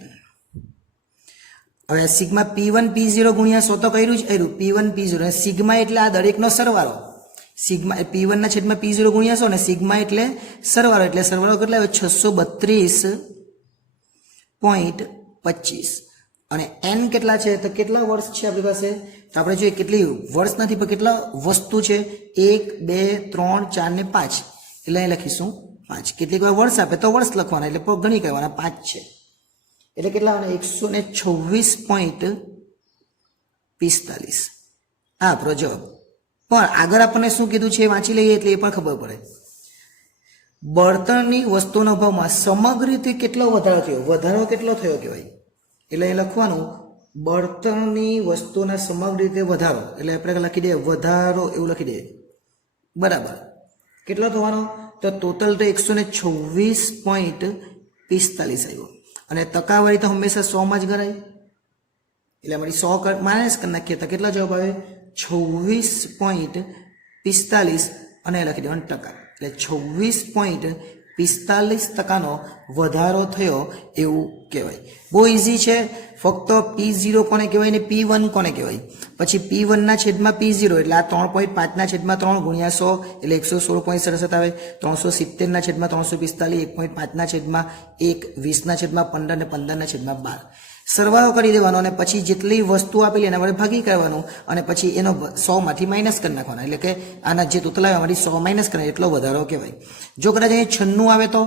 હવે સિગ્મા P1 P0 ગુણ્યા 100 તો કર્યું જ, P1 P0, સિગ્મા એટલે આ દરેકનો સરવાળો, સિગ્મા P1 ના છેદમાં P0 ગુણ્યા 100 અને સિગ્મા એટલે સરવાળો, એટલે સરવાળો કેટલા આવે 632.25. અને n કેટલા છે તો કેટલા વર્ષ છે આપણી પાસે તો આપણે જોઈએ કેટલી વર્ષ નથી પણ કેટલા વસ્તુ છે 1 2 3 4 ને 5 એટલે અહીં લખીશું 5 કેટલીક વાર વર્ષ આપે તો વર્ષ લખવાના એટલે ગણી કરવાના 5 છે એટલે કેટલા આવે 126.45 આ આપણો જવાબ પણ આગળ આપણને શું કીધું છે વાંચી લઈએ એટલે એ પણ ખબર પડે બળતણની વસ્તુના ભાવમાં સમગ્ર રીતે કેટલો વધારો કેટલો થયો કહેવાય એટલે એ લખવાનું બળતણની વસ્તુના સમગ્ર રીતે વધારો એટલે આપણે લખી દઈએ વધારો એવું લખી દઈએ બરાબર કેટલો થવાનો તો ટોટલ તો 126.45 આવ્યો અને ટકાવારી તો હંમેશા 100 માં જ ગણાય એટલે અમારી 100 માઇનસ કરી નાખીએ તો કેટલા જવાબ આવે 26.45 અને લખી દેવાનું ટકા એટલે 26.45% વધારો થયો એવું કહેવાય બહુ ઈઝી છે ફક્ત P0 કોને કહેવાય ને P1 કોને કહેવાય પછી P1 ના છેદમાં P0 એટલે આ 3.5 ના છેદમાં 3 ગુણ્યા 100 એટલે 116.67 આવે 370 ના છેદમાં 345 1.5 ના છેદમાં 1 20 ના છેદમાં 15 ને 15 ના છેદમાં 12 સરવાળો કરી દેવાનો અને પછી જેટલી વસ્તુ આપેલી એના વડે ભાગી કરવાનું અને પછી એનો 100 માંથી માઇનસ કરી નાખવાનો એટલે કે આના જે ટોટલ આવે એમાંથી 100 માઇનસ કરે એટલો વધારો કહેવાય જો કદાચ અહીં 96 આવે તો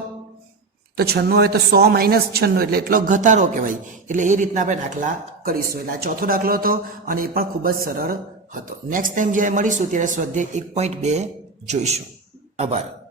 96 આવે તો 100 માઇનસ 96 એટલે એટલો ઘટાડો કહેવાય એટલે એ રીતના આપણે દાખલા કરીશું એટલે આ ચોથો દાખલો હતો અને એ પણ ખૂબ જ સરળ હતો નેક્સ્ટ ટાઈમ જ્યારે મળીશું ત્યારે સ્વાધ્યાય 1.2 જોઈશું આભાર